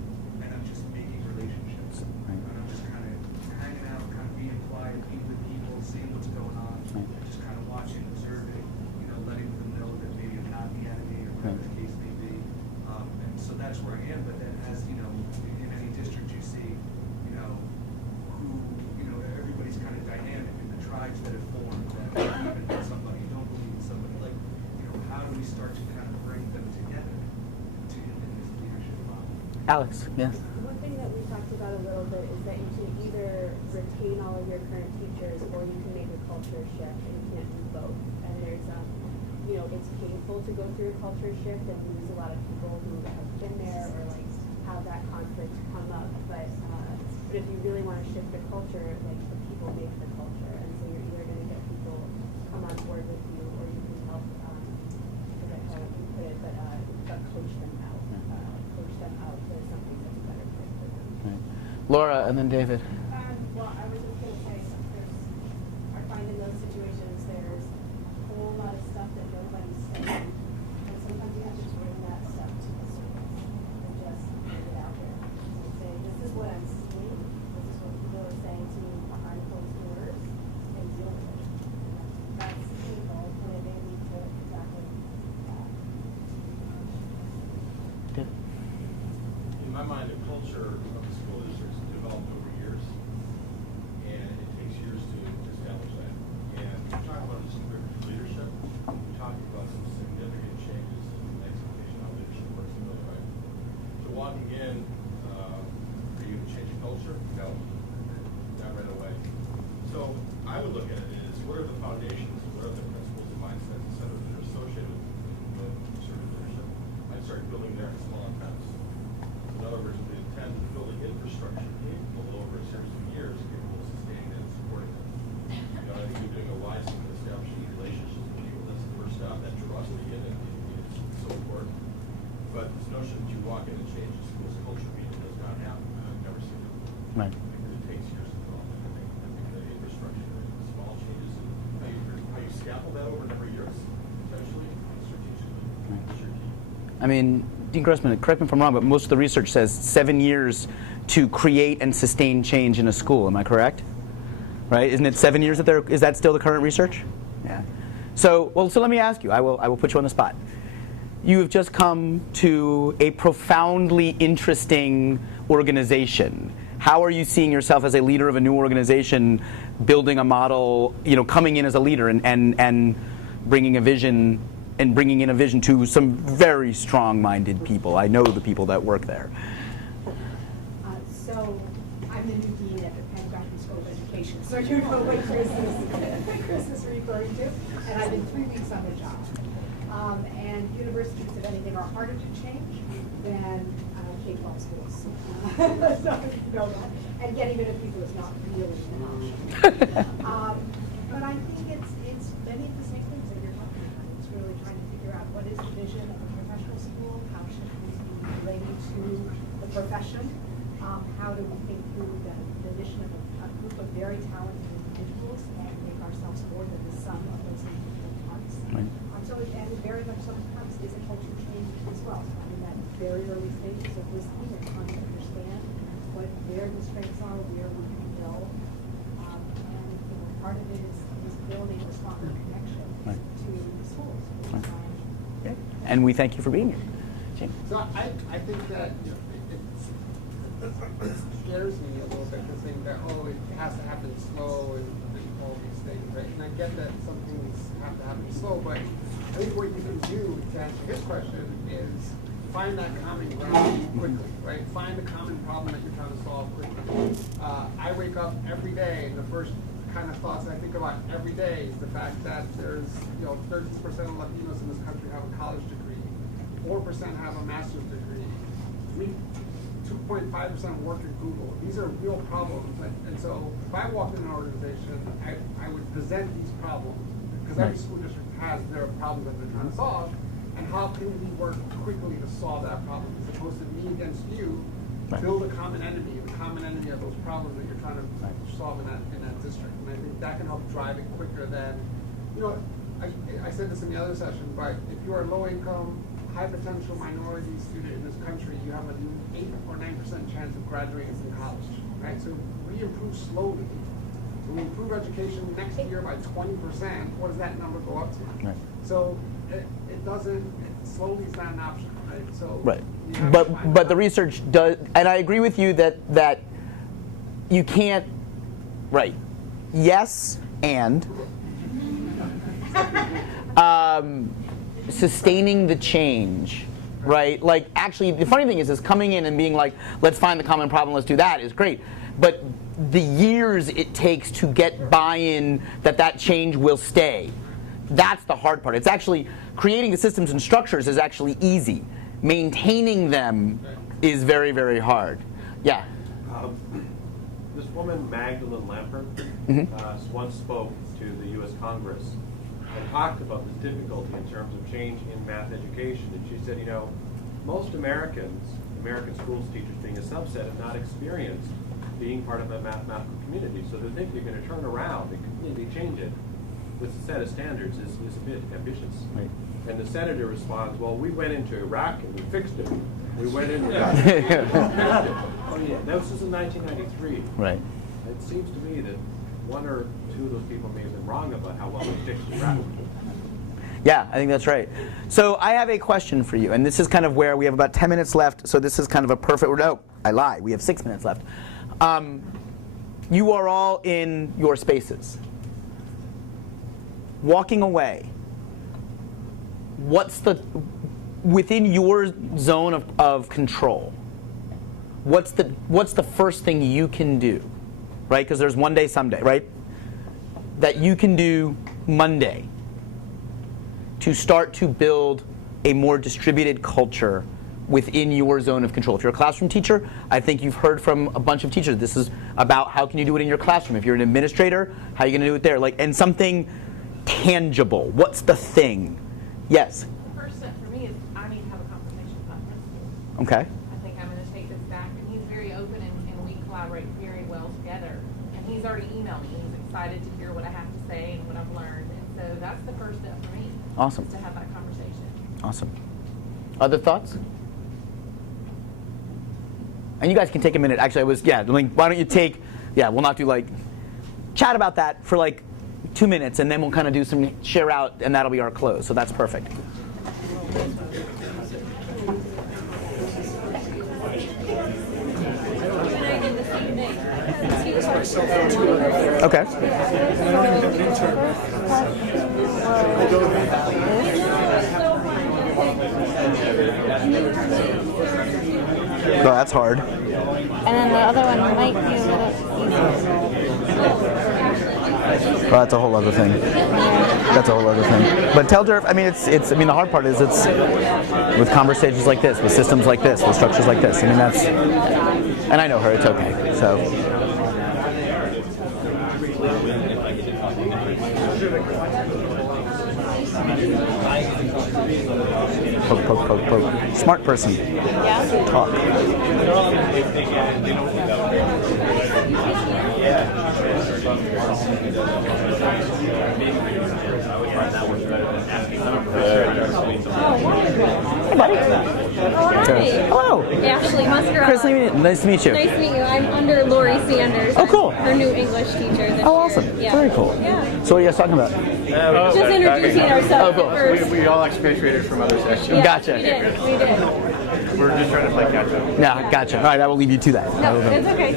and I'm just making relationships. And I'm just kind of hanging out, kind of being quiet, being with people, seeing what's going on, just kind of watching, observing, letting them know that maybe I'm not the enemy or whatever the case may be. And so that's where I am. But then as, in any district you see, everybody's kind of dynamic, and the tribes that have formed that believe in somebody, don't believe in somebody, like, how do we start to kind of bring them together in this leadership model? Alex, yes. One thing that we talked about a little bit is that you can either retain all of your current teachers or you can make a culture shift, and you can't do both. And there's, it's painful to go through a culture shift and lose a lot of people who have been there or like have that conflict come up. But if you really want to shift the culture, like the people make the culture, and so you're either going to get people come on board with you, or you can help. I forget how you put it, but coach them out. Coach them out to something that's a better fit for them. Right. Laura, and then David. Well, I was just going to say, I find in those situations there's a whole lot of stuff that nobody's saying, and sometimes you have to bring that stuff to the surface and just get it out there and say, this is what I'm seeing, this is what people are saying to me behind closed doors, and deal with it. That's painful, and it may lead to exactly that. In my mind, the culture of the school district is developed over years, and it takes years to establish that. And we talk about this leadership, we're talking about some significant changes in expectation how leadership works in real life. So walking in, are you going to change the culture? No, not right away. So I would look at it as, what are the foundations, what are the principles and mindsets, et cetera, that are associated with certain leadership? I'd start building there in small intents. In other words, the intent of building infrastructure capable over a series of years, capable of sustaining and supporting it. I think you're doing a wise thing in establishing relationships with people. That's the first step. That trust again is so important. But this notion that you walk in and change the school's culture meeting does not happen. I've never seen it. Right. Because it takes years to develop. I think the infrastructure, small changes, and how you scaffold that over a number of years, potentially, strategically, is your key. I mean, Dean Grossman, correct me if I'm wrong, but most of the research says 7 years to create and sustain change in a school. Am I correct? Right? Isn't it 7 years is that still the current research? Yeah. So let me ask you. I will put you on the spot. You have just come to a profoundly interesting organization. How are you seeing yourself as a leader of a new organization, building a model, coming in as a leader and bringing a vision and bringing in a vision to some very strong-minded people? I know the people that work there. So I'm the new dean at the Penn School of Education, so you know what Chris is referring to, and I've been 3 weeks on the job. And universities, if anything, are harder to change than K-12 schools. So you know that. And getting rid of people is not really an option. But I think it's many of the same things that you're talking about. It's really trying to figure out what is the vision of a professional school, how should we be relating to the profession, how do we think through the mission of a group of very talented individuals and make ourselves more than the sum of those individual parts. Right. And very much sometimes is a culture change as well. I mean, that very early stages of listening and trying to understand where the strengths are, where we can build. And part of it is building a stronger connection to the schools. Okay. And we thank you for being here. Jane. So I think that it scares me a little bit to think that, oh, it has to happen slow and all these things, right? And I get that some things have to happen slow, but I think what you can do to answer his question is find that common ground quickly, right? Find the common problem that you're trying to solve quickly. I wake up every day, and the first kind of thoughts I think about every day is the fact that there's, 30% of Latinos in this country have a college degree, 4% have a master's degree, 2.5% work at Google. These are real problems, and so if I walked in an organization, I would present these problems, because every school district has their problems that they're trying to solve, and how can we work quickly to solve that problem, as opposed to me against you, build a common enemy, the common enemy of those problems that you're trying to solve in that district. And I think that can help drive it quicker than, I said this in the other session, but if you are a low income, high potential minority student in this country, you have an 8 or 9% chance of graduating from college, right? So we improve slowly. When we improve education next year by 20%, what does that number go up to? Right. So it doesn't, slowly is not an option, right? So right. But the research does, and I agree with you that you can't, right. Yes, and sustaining the change, right? Like, actually, the funny thing is coming in and being like, let's find the common problem, let's do that, is great. But the years it takes to get buy-in that change will stay, that's the hard part. It's actually, creating the systems and structures is actually easy. Maintaining them is very, very hard. Yeah? This woman, Magdalene Lampert, once spoke to the U.S. Congress and talked about this difficulty in terms of change in math education. And she said, most American schools teachers being a subset have not experienced being part of a mathematical community. So to think you're going to turn around and completely change it with a set of standards is a bit ambitious. Right. And the senator responds, well, we went into Iraq and we fixed it. We went in and fixed it. Oh yeah, this was in 1993. Right. It seems to me that one or two of those people may have been wrong about how well they fixed Iraq. Yeah, I think that's right. So I have a question for you, and this is kind of where we have about 10 minutes left, so this is kind of a perfect, no, I lie, we have 6 minutes left. You are all in your spaces. Walking away, within your zone of control, what's the first thing you can do, right? Because there's one day someday, right? That you can do Monday to start to build a more distributed culture within your zone of control. If you're a classroom teacher, I think you've heard from a bunch of teachers. This is about how can you do it in your classroom. If you're an administrator, how are you going to do it there? And something tangible. What's the thing? Yes? The first step for me is I need to have a conversation with my principal. Okay. I think I'm going to take this back, and he's very open, and we collaborate very well together. And he's already emailed me. He's excited to hear what I have to say and what I've learned. And so that's the first step for me. Awesome. Is to have that conversation. Awesome. Other thoughts? And you guys can take a minute. Actually, why don't you take, we'll not do chat about that for 2 minutes, and then we'll kind of do some share out, and that'll be our close. So that's perfect. Okay. No, that's hard. And then the other one might be a little easier. Well, that's a whole other thing. That's a whole other thing. But tell Durf, the hard part is it's with conversations like this, with systems like this, with structures like this. That's And I know her, it's okay. So. Poke, poke, poke, poke. Smart person. Yeah. Talk. Hey, buddy. Hello. Ashley Musgrove. Chris, nice to meet you. Nice to meet you. I'm under Lori Sanders. Oh, cool. I'm her new English teacher this Oh, awesome. year. Yeah. Very cool. Yeah. So what are you guys talking about? Just introducing ourselves Oh, cool. first. We all expatriated from other sections. Yeah, Gotcha. We did. We're just trying to play catch up. Yeah, gotcha. All right, I will leave you to that. No, it's okay.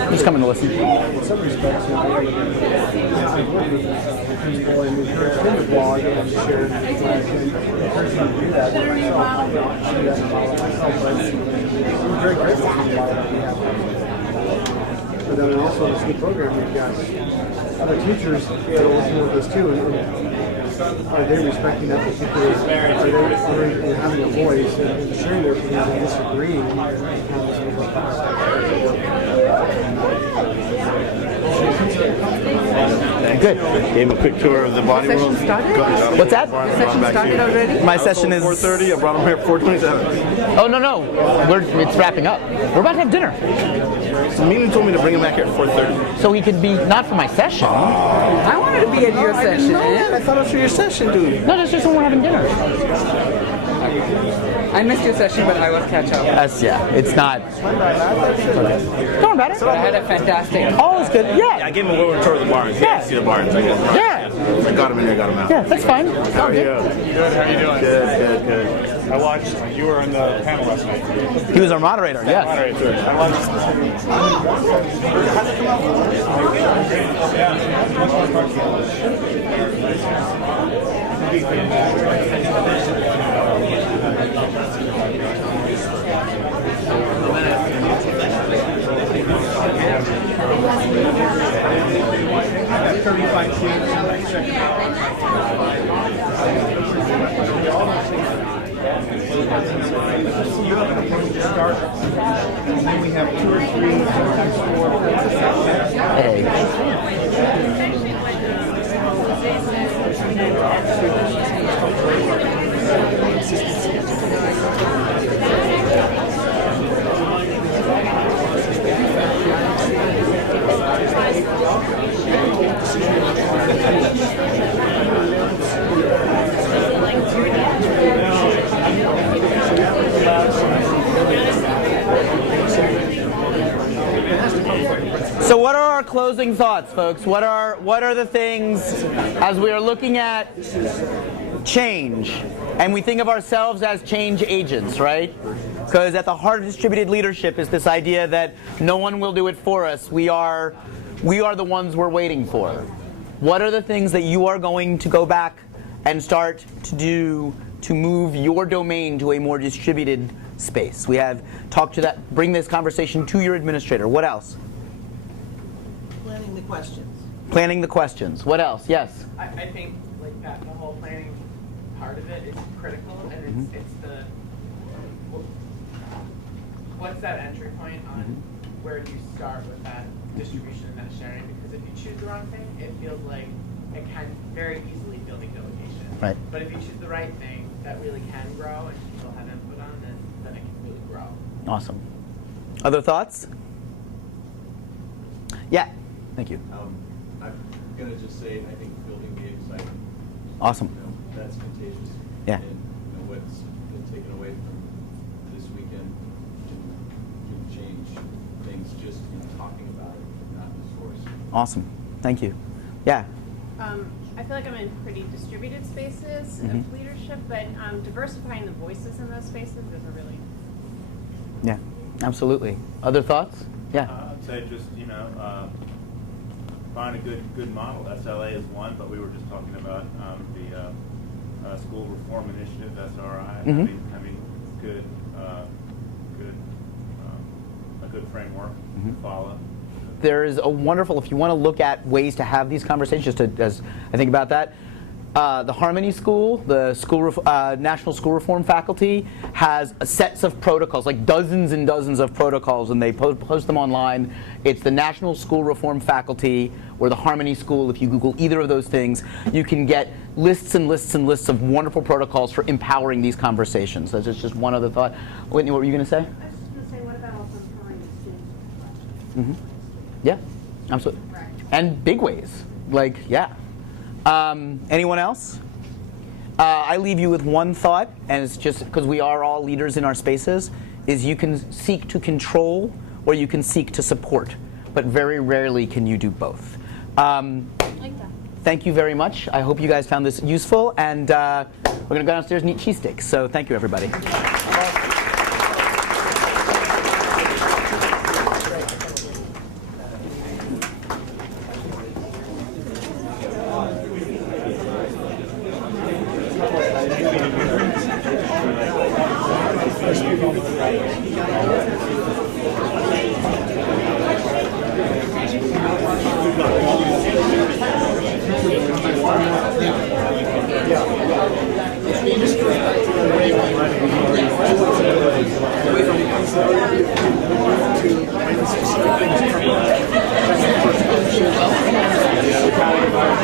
I'm just coming to listen. In some respects, I work with people and encourage them to blog and share. Encourage them to do that. I'm very grateful for the blog that we have. But then also in this new program, we've got other teachers that are listening with us too. And are they respecting that particular? Are they having a voice and sharing their opinions and disagreeing? Good. Gave him a quick tour of the body world. What's that? The session started already? My session is 4:30. I brought him here at 4:27. Oh no, it's wrapping up. We're about to have dinner. So Mimi told me to bring him back here at 4:30. So he could be not for my session. I wanted to be at your I session. didn't know that. I thought it was for your session, dude. No, that's just when we're having dinner. I missed your session, but I will catch up. Yeah, it's not. Don't worry about it. But I had a fantastic. All is good. Yeah. I gave him a little tour of the barns. He had to see the barns. I guess. Yeah. I got him in there, got him out. Yeah, that's fine. How are you? Good, how are you doing? Good. I watched, you were in the panel last night. He was our moderator, yes. Moderator. I And then we have 2 or 3, sometimes 4. So what are our closing thoughts, folks? What are the things as we are looking at change and we think of ourselves as change agents, right? Because at the heart of distributed leadership is this idea that no one will do it for us. We are the ones we're waiting for. What are the things that you are going to go back and start to do to move your domain to a more distributed space? We have talked to that, bring this conversation to your administrator. What else? Planning the questions. Planning the questions. What else? Yes? I think like that the whole planning part of it is critical, and it's the what's that entry point on where do you start with that distribution and that sharing? Because if you choose the wrong thing, it feels like it can very easily feel like delegation. Right. But if you choose the right thing that really can grow and people have input on, then it can really grow. Awesome. Other thoughts? Yeah. Thank you. I'm going to just say, I think building the excitement. Awesome. That's contagious. Yeah. And what's been taken away from this weekend can change things just in talking about it, not the source. Awesome. Thank you. Yeah. I feel like I'm in pretty distributed spaces of leadership, but diversifying the voices in those spaces is a really... Yeah. Absolutely. Other thoughts? Yeah. I'd say just, find a good model. SLA is one, but we were just talking about the school reform initiative, SRI, having a good framework to follow. There is a wonderful, if you want to look at ways to have these conversations, just as I think about that, The Harmony School, the National School Reform faculty, has sets of protocols, like dozens and dozens of protocols, and they post them online. It's the National School Reform faculty or the Harmony School. If you Google either of those things, you can get lists and lists and lists of wonderful protocols for empowering these conversations. That's just one other thought. Whitney, what were you going to say? I was just going to say, what about also empowering the students with questions? Yeah, absolutely. And big ways, like, yeah. Anyone else? I leave you with one thought, and it's just because we are all leaders in our spaces, is you can seek to control or you can seek to support, but very rarely can you do both. Thank you very much. I hope you guys found this useful, and we're going to go downstairs and eat cheese sticks. So thank you, everybody.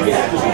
Yeah.